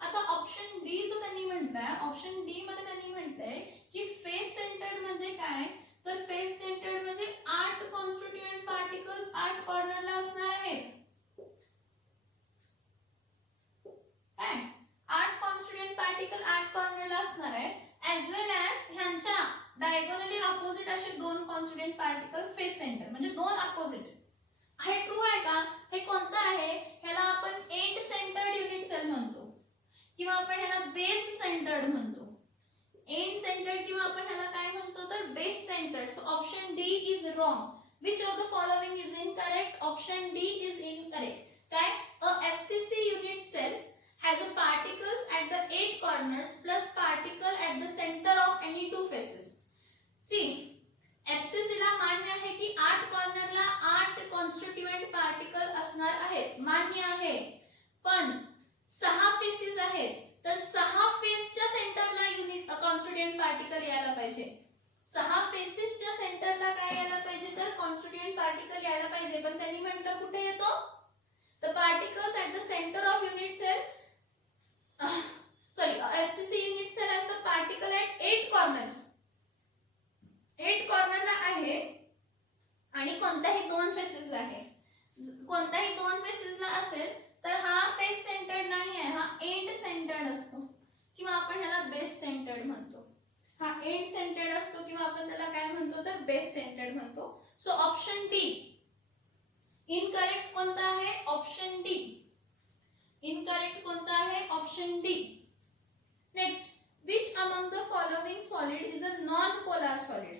आता ऑप्शन डी जो त्यांनी म्हटलंय, ऑप्शन डी मध्ये त्यांनी म्हटलंय की फेस सेंटर्ड म्हणजे काय, तर फेस सेंटर्ड म्हणजे 8 कॉन्स्टिट्यूएंट पार्टिकल्स 8 कॉर्नरला असणार आहेत. काय 8 कॉन्स्टिट्यूएंट पार्टिकल 8 कॉर्नरला असणार आहे, ॲज वेल ॲज ह्यांच्या डायगोनली अपोजिट असे 2 कॉन्स्टिट्यूएंट पार्टिकल फेस सेंटर म्हणजे 2 अपोजिट. हे ट्रू आहे का? हे कोणतं आहे? ह्याला आपण एंड सेंटर्ड युनिट सेल म्हणतो किंवा आपण ह्याला बेस सेंटर्ड म्हणतो. एंड सेंटर्ड किंवा आपण ह्याला काय म्हणतो तर base centred. So option D is wrong. Which of the following is incorrect? Option D is incorrect. काय a FCC unit cell has a particles at the 8 corners plus particle at the center of any 2 faces. See, FCC ला मान्य आहे की 8 कॉर्नरला 8 constituent particle असणार आहेत, मान्य आहे. पण 6 फेसेस आहेत, तर 6 फेसच्या सेंटरला युनिट कॉन्स्टिट्यूएंट पार्टिकल यायला पाहिजे. 6 फेसेसच्या सेंटरला काय यायला पाहिजे तर कॉन्स्टिट्यूएंट पार्टिकल यायला पाहिजे. पण त्यांनी म्हटलं कुठे येतो? The particles at the center of unit cell FCC unit cell has the particle at 8 corners. 8 कॉर्नरला आहे आणि कोणत्याही 2 फेसेसला आहे. कोणत्याही 2 फेसेसला असेल तर हा फेस सेंटर्ड नाही आहे, हा एंड सेंटर्ड असतो किंवा आपण त्याला बेस सेंटर्ड म्हणतो. हा एंड सेंटर्ड असतो किंवा आपण त्याला काय म्हणतो तर बेस सेंटर्ड म्हणतो. सो ऑप्शन डी इनकरेक्ट कोणता आहे? Option D. इनकरेक्ट कोणता आहे? Option D. Next, which among the following solid is a non-polar solid?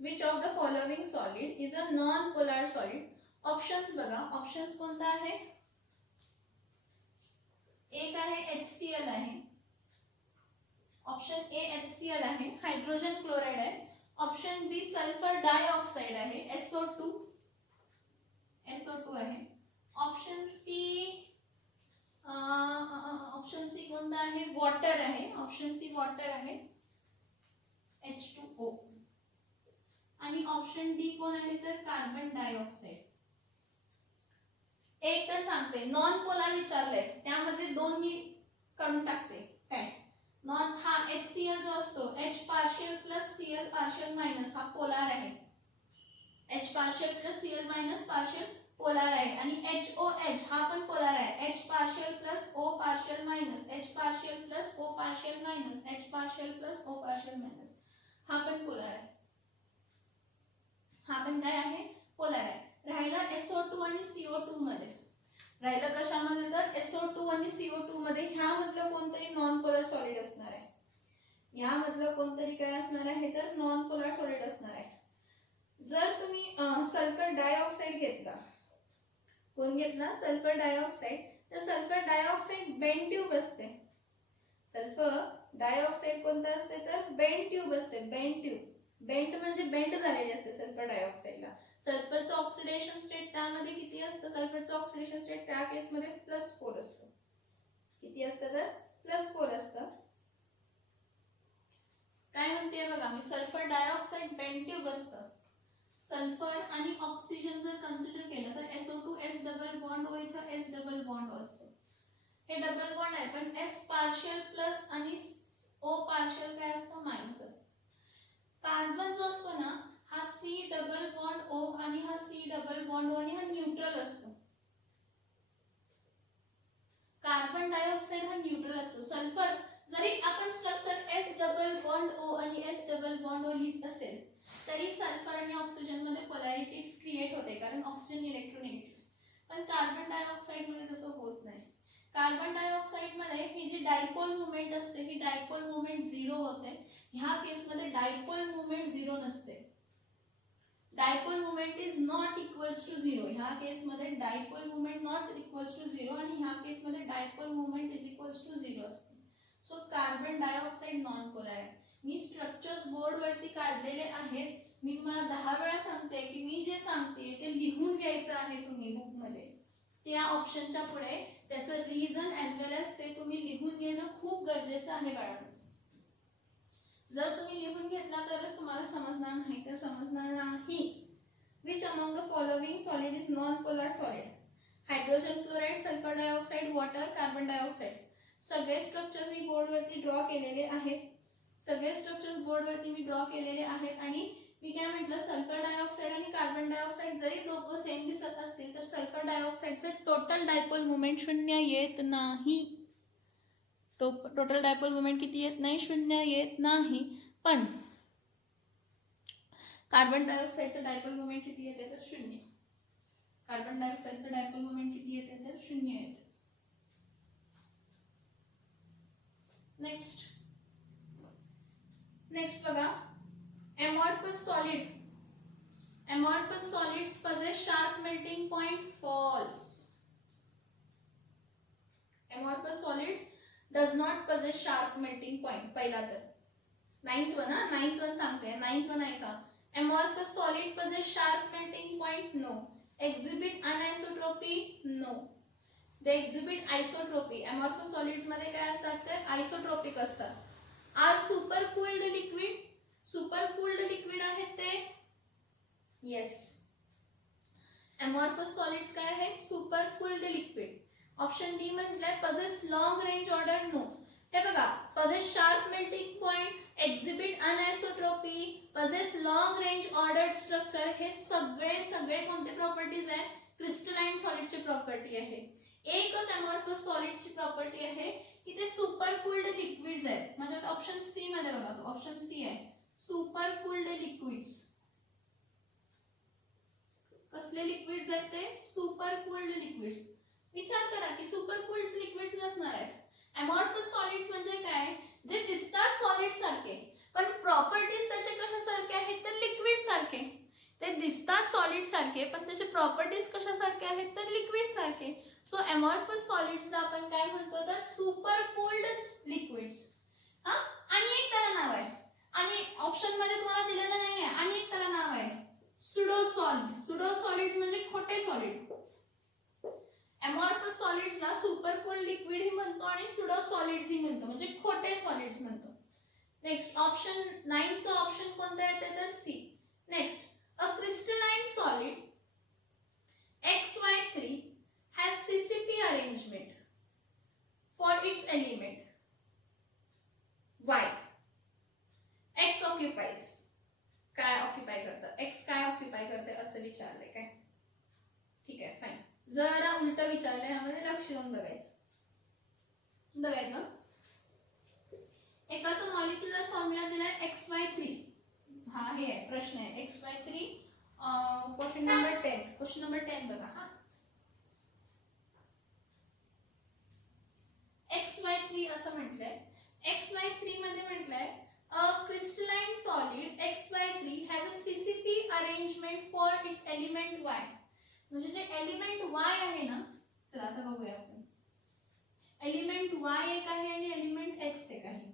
Which of the following solid is a non-polar solid? Options बघा. Options कोणता आहे? एक आहे HCl आहे. ऑप्शन ए HCl आहे, हायड्रोजन क्लोराइड आहे. ऑप्शन बी सल्फर डायऑक्साइड आहे, SO2 आहे. ऑप्शन सी कोणता आहे? वॉटर आहे. ऑप्शन सी वॉटर आहे, H2O. आणि ऑप्शन डी कोण आहे तर कार्बन डायऑक्साइड. एक तर सांगते नॉन पोलार विचारलंय, त्यामध्ये 2 मी काढून टाकते. काय नॉन, हा HCl जो असतो H partial plus Cl partial minus हा पोलार आहे. H partial plus Cl minus partial polar आहे. आणि HOH हा पण पोलार आहे. H partial plus O partial minus, H partial plus O partial minus, H partial plus O partial minus हा पण polar आहे. हा पण काय आहे? पोलार आहे. राहिला SO2 आणि CO2 मध्ये. राहिलं कशामध्ये तर SO2 आणि CO2 मध्ये. ह्यामधलं कोणतरी नॉन पोलर सॉलिड असणार आहे. ह्यामधलं कोणतरी काय असणार आहे तर नॉन पोलर सॉलिड असणार आहे. जर तुम्ही सल्फर डायऑक्साइड घेतला, कोण घेतला? Sulphur dioxide. तर सल्फर डायऑक्साइड बेंड ट्यूब असते. सल्फर डायऑक्साइड कोणतं असते तर बेंड ट्यूब असते. बेंड ट्यूब, बेंड म्हणजे बेंड झालेली असते सल्फर डायऑक्साइडला. सल्फरचं ऑक्सिडेशन स्टेट त्यामध्ये किती असतं? सल्फरचं ऑक्सिडेशन स्टेट त्या केसमध्ये +4 असतं. किती असतं तर +4 असतं. काय म्हणते बघा मी, सल्फर डायऑक्साइड बेंड ट्यूब असतं. सल्फर आणि ऑक्सिजन जर कन्सिडर केलं तर SO2 S double bond O इथं S डबल बॉन्ड असतो. हे डबल बॉन्ड आहे पण S पार्शियल प्लस आणि O पार्शियल काय असतं? मायनस असतं. कार्बन जो असतो ना हा C डबल बॉन्ड O आणि हा C डबल बॉन्ड O आणि हा न्यूट्रल असतो. कार्बन डायऑक्साइड हा न्यूट्रल असतो. सल्फर जरी आपण structure S double bond O आणि S डबल बॉन्ड O लिहित असेल तरी सल्फर आणि ऑक्सिजन मध्ये पोलॅरिटी क्रिएट होते कारण ऑक्सिजन इलेक्ट्रोनेगेटिव्ह. पण कार्बन डायऑक्साइड मध्ये तसं होत नाही. कार्बन डायऑक्साइड मध्ये ही जी डायपोल मुवमेंट असते ही डायपोल मुवमेंट 0 होते. ह्या केस मध्ये डायपोल मुवमेंट 0 नसते. Dipole moment is not equals to 0. ह्या केस मध्ये dipole moment not equals to 0 आणि ह्या केस मध्ये dipole moment is equals to 0 असते. So carbon dioxide non polar आहे. मी स्ट्रक्चर्स बोर्ड वरती काढलेले आहेत. मी तुम्हाला 10 वेळा सांगते की मी जे सांगते ते लिहून घ्यायचं आहे तुम्ही बुक मध्ये. त्या ऑप्शनच्या पुढे त्याचं रिझन ॲज वेल ॲज ते तुम्ही लिहून घेणं खूप गरजेचं आहे बाळांनो. जर तुम्ही लिहून घेतला तरच तुम्हाला समजणार, नाही तर समजणार observing solid is non-polar solid. Hydrogen chloride, sulphur dioxide, water, carbon dioxide. सगळे स्ट्रक्चर्स मी बोर्डवरती ड्रॉ केलेले आहेत. सगळे स्ट्रक्चर्स बोर्डवरती मी ड्रॉ केलेले आहेत. आणि मी काय म्हटलं, सल्फर डायऑक्साईड आणि कार्बन डायऑक्साईड जरी दोघं सेम दिसत असतील तर सल्फर डायऑक्साईडचं टोटल डायपोल मुवमेंट 0 येत नाही. टोटल डायपोल मुवमेंट किती येत नाही? 0 येत नाही. पण कार्बन डायऑक्साईडचं डायपोल मुवमेंट किती येते? तर 0. कार्बन डायऑक्साईडचं डायपोल मुवमेंट किती येते? तर 0 येते. नेक्स्ट बघा, amorphous solids possess sharp melting point. False. Amorphous solids does not possess sharp melting point. पहिला तर 9th वन सांगते. 9th वन ऐका. Amorphous solid possess sharp melting point. No. Exhibit anisotropy. No. They exhibit isotropy. Amorphous solids मध्ये काय असतात? तर isotropic असतात. Are super cooled liquid. Super cooled liquid आहेत ते. येस. amorphous solids काय आहेत? Super cooled liquid. Option D म्हटलंय possess long range order. No. हे बघा, possess sharp melting point, exhibit anisotropy, possess long range ordered structure. हे सगळे कोणते प्रॉपर्टीज आहे? क्रिस्टलाइन सॉलिडची प्रॉपर्टी आहे. एकच amorphous सॉलिडची प्रॉपर्टी आहे की ते सुपर कूल्ड लिक्विड्स आहेत. म्हणजे ऑप्शन सी मध्ये बघा, तो ऑप्शन सी आहे, सुपर कूल्ड लिक्विड्स. कसले लिक्विड्स आहेत ते? Super cooled liquids. विचार करा की सुपर कूल्ड लिक्विड्स नसणार आहेत. amorphous सॉलिड्स म्हणजे काय? जे दिसतात सॉलिड सारखे पण प्रॉपर्टीज त्याचे कशासारखे आहेत? तर लिक्विड सारखे. ते दिसतात सॉलिड सारखे पण त्याचे प्रॉपर्टीज कशासारखे आहेत? तर लिक्विड सारखे. सो amorphous सॉलिड्सला आपण काय म्हणतो? तर सुपर कूल्ड लिक्विड्स. हा, आणि एक त्याला नाव आहे, आणि ऑप्शन मध्ये तुम्हाला दिलेलं नाहीये, आणि एक त्याला नाव आहे सुडो सॉलिड. सुडो सॉलिड्स म्हणजे खोटे सॉलिड. amorphous सॉलिड्सला सुपर कूल्ड लिक्विड ही म्हणतो आणि सुडो सॉलिड्स ही म्हणतो, म्हणजे खोटे सॉलिड्स म्हणतो. नेक्स्ट ऑप्शन 9 चा ऑप्शन कोणता येते? तर C. Next, a crystalline solid XY3 has CCP arrangement for its element. Why? X occupies. काय ऑक्युपाय करतं? X काय ऑक्युपाय करते असं विचारले काय? ठीक आहे, फाइन. जरा उलट विचारले, ह्यामध्ये लक्ष देऊन बघायचं. एकाचा मॉलिक्युलर फॉर्म्युला दिलाय XY3. हा हे आहे, प्रश्न आहे XY3. Question number 10. Question number 10 बघा. हा, XY3 असं म्हटलंय. XY3 मध्ये म्हटलंय a crystalline solid XY3 has a CCP arrangement for its element Y. म्हणजे जे एलिमेंट Y आहे ना, चला आता बघूया आपण. एलिमेंट Y एक आहे आणि एलिमेंट X एक आहे.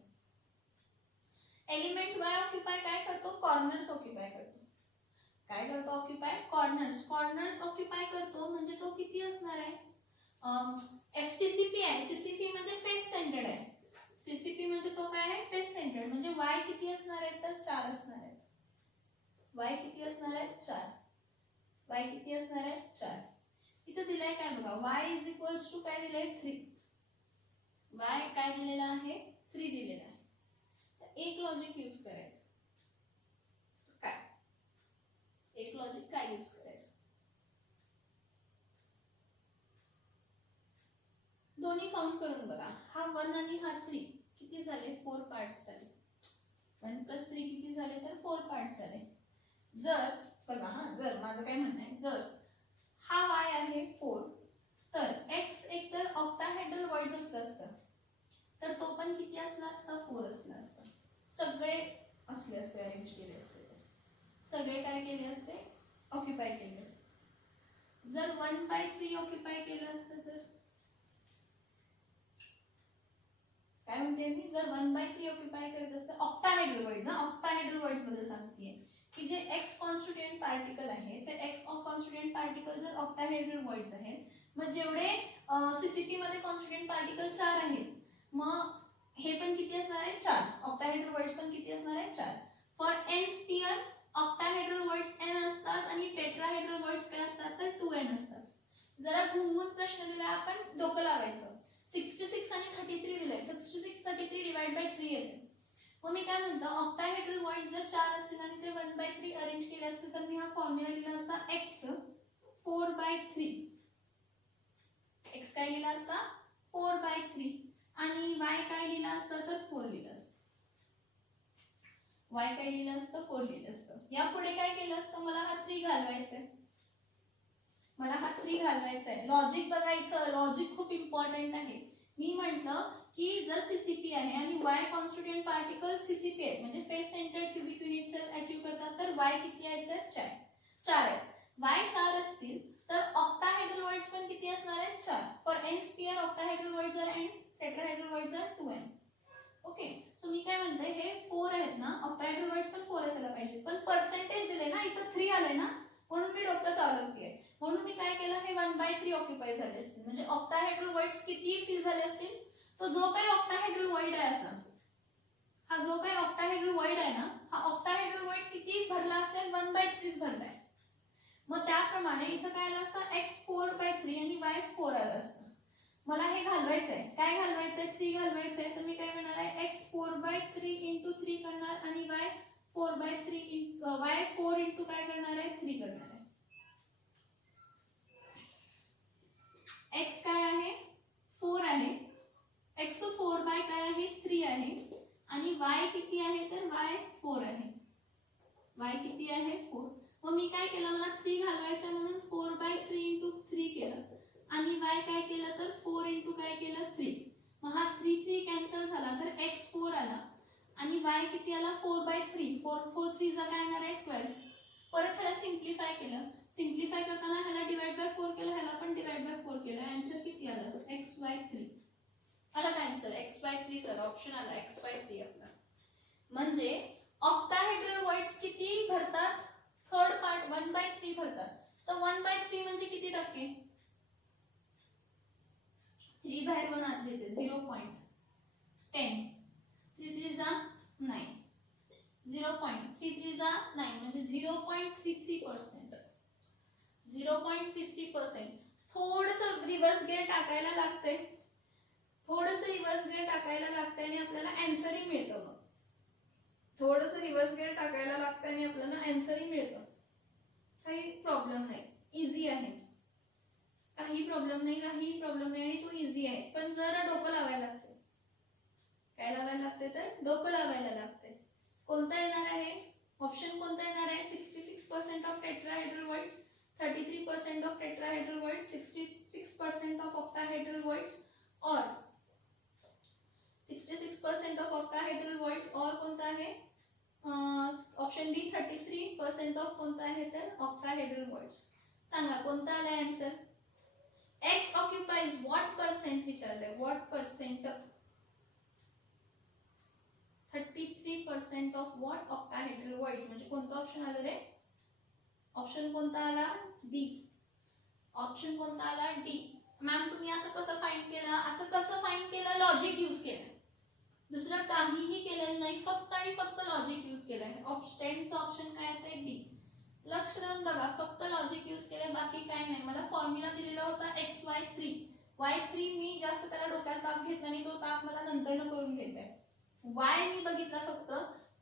एलिमेंट Y ऑक्युपाय काय करतो? कॉर्नर्स ऑक्युपाय करतो. काय करतो ऑक्युपाय? कॉर्नर्स ऑक्युपाय करतो. म्हणजे तो किती असणार आहे? FCCP आहे. CCP म्हणजे फेस सेंटर्ड आहे. CCP म्हणजे तो काय आहे? Face centred. म्हणजे Y किती असणार आहे? तर 4 असणार आहे. Y किती असणार आहे? 4. Y किती असणार आहे? 4. इथे दिलाय काय बघा, y इज इक्वल्स टू काय दिलंय? 3. y काय दिलेला आहे? 3 दिलेला आहे. तर एक लॉजिक यूज करायचं. काय? एक लॉजिक काय यूज करायचं? दोन्ही काउंट करून बघा. हा 1 आणि हा 3 किती झाले? 4 पार्ट्स झाले. 1 + 3 किती झाले? तर 4 पार्ट्स झाले. जर बघा, हा जर माझं काय म्हणणं आहे, जर हा y आहे 4 तर x एक तर ऑक्टाहेड्रल वॉइड्स असतं, तर तो पण किती असला असता? 4 असला असता. सगळे असले असते, अरेंज केले असते, सगळे काय केले असते? ऑक्युपाय केले असते. जर 1/3 ऑक्युपाय केलं असतं तर काय म्हणते मी? जर 1/3 ऑक्युपाय करत असतं ऑक्टाहेड्रल वॉइड्स. ऑक्टाहेड्रल वॉइड्स बद्दल सांगतेय की जे x कॉन्स्टिट्यूएंट पार्टिकल आहे ते x कॉन्स्टिट्यूएंट पार्टिकल जर ऑक्टाहेड्रल वॉइड्स आहेत, मग जेवढे CCP मध्ये कॉन्स्टिट्यूएंट पार्टिकल 4 आहेत, मग हे पण किती असणार आहे? 4. ऑक्टाहेड्रल वॉइड्स पण किती असणार आहे? 4. For n sphere octahedral voids n असतात आणि टेट्राहेड्रल वॉइड्स काय असतात? वॉइड्स जर 4 असतील आणि ते 1/3 अरेंज केले असते तर मी हा फॉर्म्युला लिहिला असता x 4/3. x काय लिहिला असता 4/3 आणि y काय लिहिला असता तर 4 लिहिला असतं. y काय लिहिलं असतं 4 लिहिलं असतं. यापुढे काय केलं असतं मला हा 3 घालवायचा आहे. मला हा 3 घालवायचा आहे. लॉजिक बघा इथं लॉजिक खूप इम्पॉर्टंट आहे. मी म्हटलं की जर सीसीपी आहे आणि y कॉन्स्टिट्यूएंट पार्टिकल सीसीपी आहे म्हणजे face centre cubic unit cell achieve करतात तर y किती आहेत तर 4 आहेत. y 4 असतील तर ऑक्टाहेड्रल वॉइड्स पण किती असणार आहेत 4. For n sphere octahedral voids are n, tetrahedral voids are 2n. Okay so मी काय म्हणते हे 4 आहेत ना ऑक्टाहेड्रल वॉइड्स पण 4 असायला पाहिजे पण पर्सेंटेज दिले ना इथं 3 आले ना म्हणून मी डोकं चालवतेय. म्हणून मी काय केलं हे 1/3 ऑक्युपाय झाले असतील म्हणजे ऑक्टाहेड्रल वॉइड्स किती फिल झाले असतील. तो जो काही ऑक्टाहेड्रल वॉइड आहे असा हा जो काही ऑक्टाहेड्रल वॉइड आहे ना हा ऑक्टाहेड्रल वॉइड किती भरला असेल 1/3 भरलाय. मग त्याप्रमाणे इथं काय आलं असतं x 4/3 आणि y 4 आलं असतं. मला हे घालवायचंय काय घालवायचंय 3 घालवायचंय तर मी काय करणार आहे x 4/3 into 3 करणार आणि y 4/3 y 4 into काय करणार आहे 3 करणार आहे. x काय आहे 4 आहे x 4 बाय काय आहे 3 आहे आणि y किती आहे तर y 4 आहे. y किती आहे 4. मग मी काय केलं मला 3 घालवायचं म्हणून 4/3 into 3 केलं आणि y काय केलं तर 4 into काय केलं 3. मग हा 3 कॅन्सल झाला तर x 4 आला आणि y किती आला 4/3. 4 3 चा काय येणार आहे 12. परत ह्याला सिम्प्लिफाय केलं. सिम्प्लिफाय करताना ह्याला डिवाइड बाय 4 केलं ह्याला पण डिवाइड बाय 4 केलं. आन्सर किती आला x/3 आला का आन्सर x/3 चा ऑप्शन आला x/3 आपला. म्हणजे ऑक्टाहेड्रल वॉइड्स किती भरतात थर्ड पार्ट 1/3 भरतात. तर 1/3 म्हणजे किती टक्के 3 बाहेर 1 आत घेते 0.10 3 3 जा 9 0.33 जा 9 म्हणजे 0.33%. 0.33%. थोडंसं रिव्हर्स गिअर टाकायला लागते आणि आपल्याला आन्सरही मिळतं. मग थोडंसं रिव्हर्स गिअर टाकायला लागतं आणि आपल्याला आन्सरही मिळतं. काही प्रॉब्लेम नाही इझी आहे. काही प्रॉब्लेम नाही आणि तो इझी आहे पण जरा डोकं लावायला लागते. काय लावायला लागते तर डोकं लावायला लागते. कोणता येणार आहे ऑप्शन कोणता येणार आहे 66% of tetrahedral voids 33% of tetrahedral voids 66% of octahedral voids और 66% ऑफ ऑक्टाहेड्रल वॉइड्स और कोणता आहे ऑप्शन डी 33% ऑफ कोणता आहे तर ऑक्टाहेड्रल वॉइड्स. सांगा कोणता आला answer. x occupies what percent विचारलंय what percent 33% of what octahedral voids म्हणजे कोणता ऑप्शन आला रे ऑप्शन कोणता आला डी. ऑप्शन कोणता आला डी. मॅम तुम्ही असं कसं फाइंड केलं लॉजिक यूज केलं दुसरं काहीही केलेलं नाही फक्त आणि फक्त लॉजिक यूज केलं. ऑप्शन ऑप्शन काय आहे डी. लक्ष देऊन बघा फक्त लॉजिक यूज केले बाकी काय नाही. मला फॉर्म्युला दिलेला होता xy3 y3 मी जास्त त्याला डोक्यात ताप घेतला नाही तो ताप मला नंतर करून घ्यायचा आहे. y मी बघितला फक्त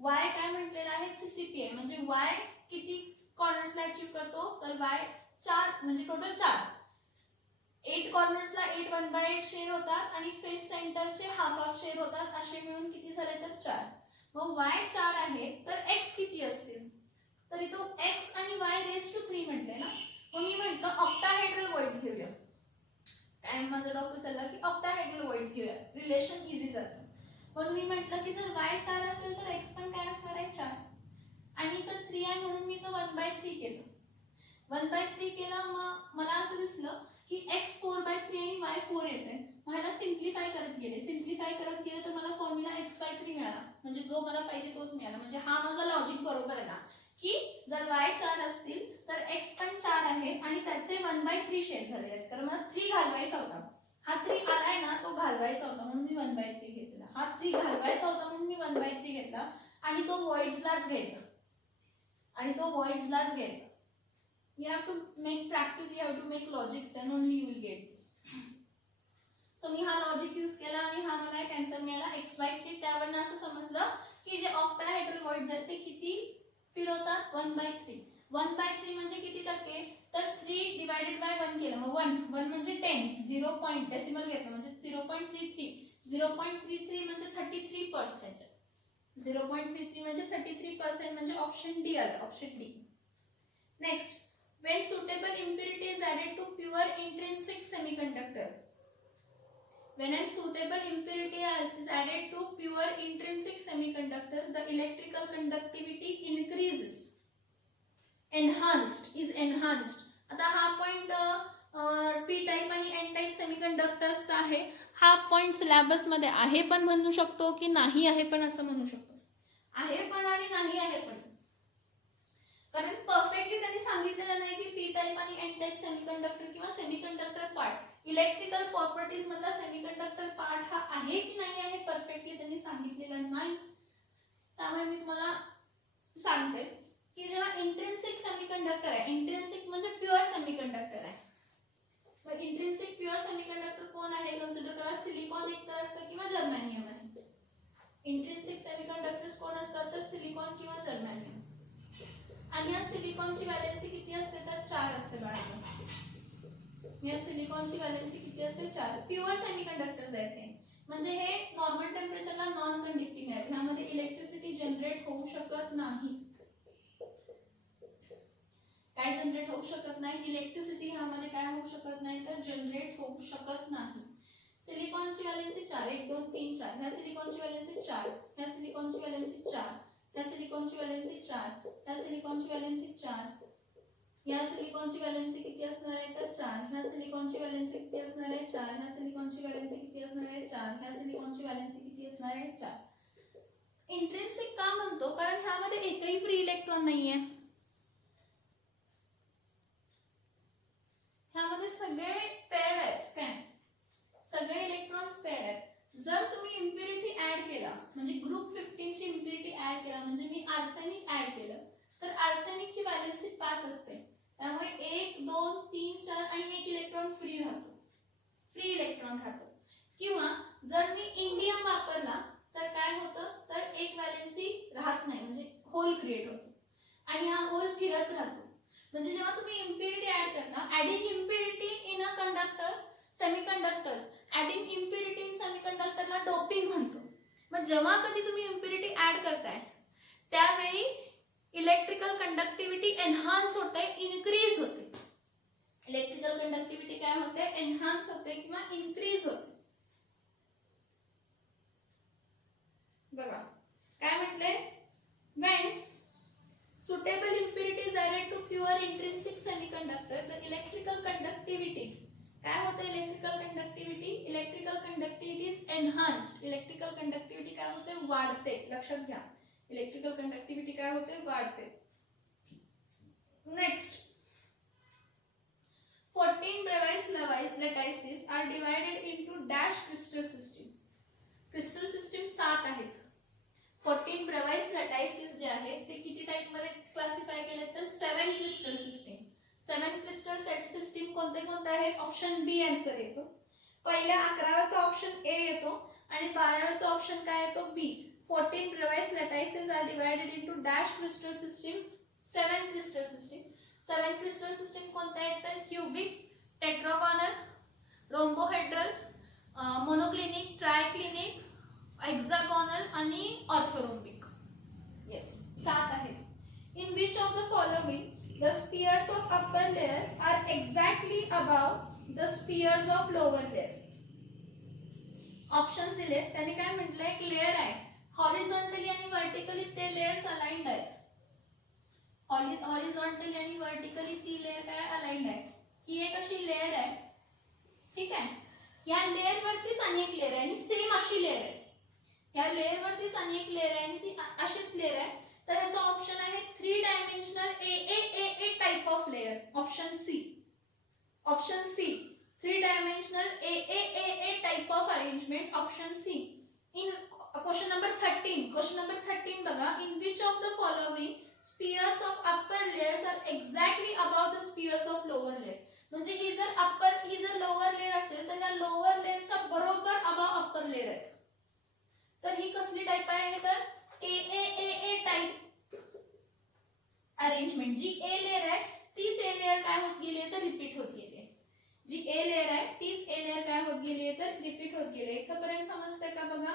y काय म्हटलेला आहे सीसीपी आहे म्हणजे y किती कॉर्नर्सला अचीव करतो तर y 4 म्हणजे टोटल 4 8 कॉर्नर्सला 8 1/8 शेअर होतात आणि फेस सेंटरचे हाफ शेअर होतात असे मिळून किती झाले तर 4. मग y 4 आहे तर x किती असतील तर इथं x आणि y रेज टू 3 म्हटले ना. मग मी म्हटलं ऑक्टाहेड्रल वॉइड्स घेऊया. टाइम माझा डॉक्टर चालला की ऑक्टाहेड्रल वॉइड्स घेऊया रिलेशन इझी जातं. पण मी म्हटलं की जर y 4 असेल तर x पण काय असणार आहे 4 आणि इथं 3 आहे म्हणून मी तो 1/3 केलं. 1/3 केलं मग मला असं दिसलं की x 4/3 आणि y 4 येते. मला सिम्प्लिफाय करत गेले तर मला फॉर्म्युला x/3 मिळाला म्हणजे जो मला पाहिजे तोच मिळाला. म्हणजे हा माझा लॉजिक बरोबर आहे ना की जर y 4 असतील तर x पण 4 आहे आणि त्याचे 1/3 शेअर झाले आहेत. तर मला 3 घालवायचा होता. हा 3 आलाय ना तो घालवायचा होता म्हणून मी 1/3 घेतला. हा 3 घालवायचा होता म्हणून मी 1/3 घेतला आणि तो वॉइड्सलाच घ्यायचा. You have to make practice, you have to make logics, then only you will get this. So मी हा लॉजिक यूज केला आणि हा मला एक आन्सर मिळाला xy3. त्यावरून असं समजलं की जे ऑक्टाहेड्रल वॉइड्स आहेत ते किती फिल होतात 1/3. 1/3 म्हणजे किती टक्के, तर 3 डिवायडेड बाय 1 केलं, मग 1 म्हणजे 10, 0 पॉईंट डेसिमल घेतलं म्हणजे 0.33. 0.33 म्हणजे 33%. 0.33 म्हणजे 33% म्हणजे ऑप्शन डी आलं, option D. Next, when suitable impurity is added to pure intrinsic semiconductor, when a suitable impurity is added to pure intrinsic semiconductor, the electrical conductivity increases, enhanced, is enhanced. आता हा point P type आणि N type सेमीकंडक्टर्सचा आहे. हा point syllabus मध्ये आहे पण म्हणू शकतो की नाही आहे पण असं म्हणू शकतो. आहे पण आणि नाही आहे पण, कारण परफेक्टली त्यांनी सांगितलेलं नाही की पी टाइप आणि एन टाइप सेमीकंडक्टर किंवा सेमीकंडक्टर पार्ट इलेक्ट्रिकल प्रॉपर्टीज मधला सेमीकंडक्टर पार्ट हा आहे की नाही आहे, परफेक्टली त्यांनी सांगितलेलं नाही. त्यामुळे मी तुम्हाला सांगते की जेव्हा इंट्रिन्सिक सेमीकंडक्टर आहे, इंट्रिन्सिक म्हणजे प्युअर सेमीकंडक्टर आहे, मग इंट्रिन्सिक प्युअर सेमीकंडक्टर कोण आहे कन्सिडर करा, सिलिकॉन एक तर असतं किंवा जर्मेनियम आहे. इंट्रिन्सिक सेमीकंडक्टर्स कोण असतात तर सिलिकॉन किंवा जर्मेनियम. आणि या सिलिकॉनची व्हॅलेन्सी किती असते तर 4 असते बाळांनो. या सिलिकॉनची व्हॅलेन्सी किती असते 4. प्युअर सेमीकंडक्टर्स आहेत हे, म्हणजे हे नॉर्मल टेम्परेचरला नॉन कंडक्टिंग आहेत, ह्यामध्ये इलेक्ट्रिसिटी जनरेट होऊ शकत नाही. काय जनरेट होऊ शकत नाही, इलेक्ट्रिसिटी ह्यामध्ये काय होऊ शकत नाही तर जनरेट होऊ शकत नाही. सिलिकॉनची व्हॅलेन्सी 4, 1 2 3 4. ह्या सिलिकॉनची व्हॅलेन्सी 4, ह्या सिलिकॉनची व्हॅलेन्सी 4, ह्या सिलिकॉनची व्हॅलेन्सी 4, ह्या सिलिकॉनची व्हॅलेन्सी 4. ह्या सिलिकॉनची व्हॅलेन्सी किती असणार आहे तर 4. ह्या सिलिकॉनची व्हॅलेन्सी किती असणार आहे 4. ह्या सिलिकॉनची व्हॅलेन्सी किती असणार आहे 4. ह्या सिलिकॉनची व्हॅलेन्सी किती असणार आहे 4. इंट्रिन्सिक का म्हणतो, कारण ह्यामध्ये एकही फ्री इलेक्ट्रॉन नाहीये. ह्यामध्ये सगळे पेअर्ड आहेत, काय सगळे इलेक्ट्रॉन्स पेअर्ड आहेत. जर तुम्ही इम्प्युरिटी ऍड केला म्हणजे ग्रुप 15 ची इम्प्युरिटी ऍड केला, म्हणजे मी आर्सेनिक ऍड केलं तर आर्सेनिकची व्हॅलेन्सी 5 असते, त्यामुळे 1 2 3 4 आणि 1 इलेक्ट्रॉन फ्री राहतो, फ्री इलेक्ट्रॉन राहतो. किंवा जर मी इंडियम वापरला तर काय होतं तर एक व्हॅलेन्सी राहत नाही, म्हणजे होल क्रिएट होतो आणि हा होल फिरत राहतो. म्हणजे जेव्हा तुम्ही इम्प्युरिटी ऍड करता, adding impurity in a conductors semiconductors, adding impurity in सेमीकंडक्टरला डोपिंग म्हणतो. मग जेव्हा कधी तुम्ही इम्प्युरिटी ऍड करताय त्यावेळी इलेक्ट्रिकल कंडक्टिव्हिटी एनहान्स होते, इन्क्रीज होते. इलेक्ट्रिकल कंडक्टिव्हिटी काय होते एनहान्स होते किंवा इन्क्रीज होते. बघा काय म्हटले, when suitable impurity is added to pure intrinsic semiconductor, the electrical conductivity काय होतं, electrical conductivity, electrical conductivity is enhanced. Electrical conductivity काय होते वाढते, लक्षात घ्या, इलेक्ट्रिकल कंडक्टिव्हिटी काय होते वाढते. Next, 14 Bravais lattices are divided into dash crystal system. Crystal system 7 आहेत. 14 Bravais lattices जे आहेत ते किती टाइप मध्ये क्लासिफाय केले तर 7 crystal system. 7 crystal set system कोणते कोणते आहेत, ऑप्शन बी आन्सर येतो. पहिल्या 11वाचा ऑप्शन ए येतो आणि 12वाचा ऑप्शन काय येतो बी. 14 Bravais lattices are divided into dash crystal system, 7 crystal system. 7 crystal system कोणते आहेत तर cubic, tetragonal, rhombohedral, monoclinic, triclinic, hexagonal आणि ऑर्थोरोम्बिक. येस 7 आहेत. In which of the following the spheres of upper layers are exactly above the spheres of lower layer? Options दिले, त्यांनी काय म्हटलं, एक लेयर आहे हॉरिझॉन्टली आणि व्हर्टिकली ते लेयर्स अलाइन्ड आहेत. हॉरिझॉन्टली आणि व्हर्टिकली ती लेयर काय अलाइन्ड आहे. ही एक अशी लेयर आहे, ठीक आहे. या लेयर वरतीच आणि एक लेयर आहे आणि सेम अशी लेयर आहे. या लेयर वरतीच आणि एक लेयर आहे आणि ती अशीच लेयर आहे. तर ह्याचा ऑप्शन आहे 3 dimensional A type of layer, option C. Option C 3 dimensional A type of arrangement, option C. In question number 13 बघा, in which of the following spheres of upper layers are exactly about the spheres of lower layer. म्हणजे ही जर lower layer असेल तर या lower लेयरच्या बरोबर above upper layer आहे. तर ही कसली टाइप आहे तर ए टाईप अरेंजमेंट. जी ए लेअर आहे तीच ए लेअर काय होत गेली तर रिपीट होत गेली. जी ए लेअर आहे तीच ए लेअर काय होत गेली तर रिपीट होत गेली. इथपर्यंत समजतंय का बघा.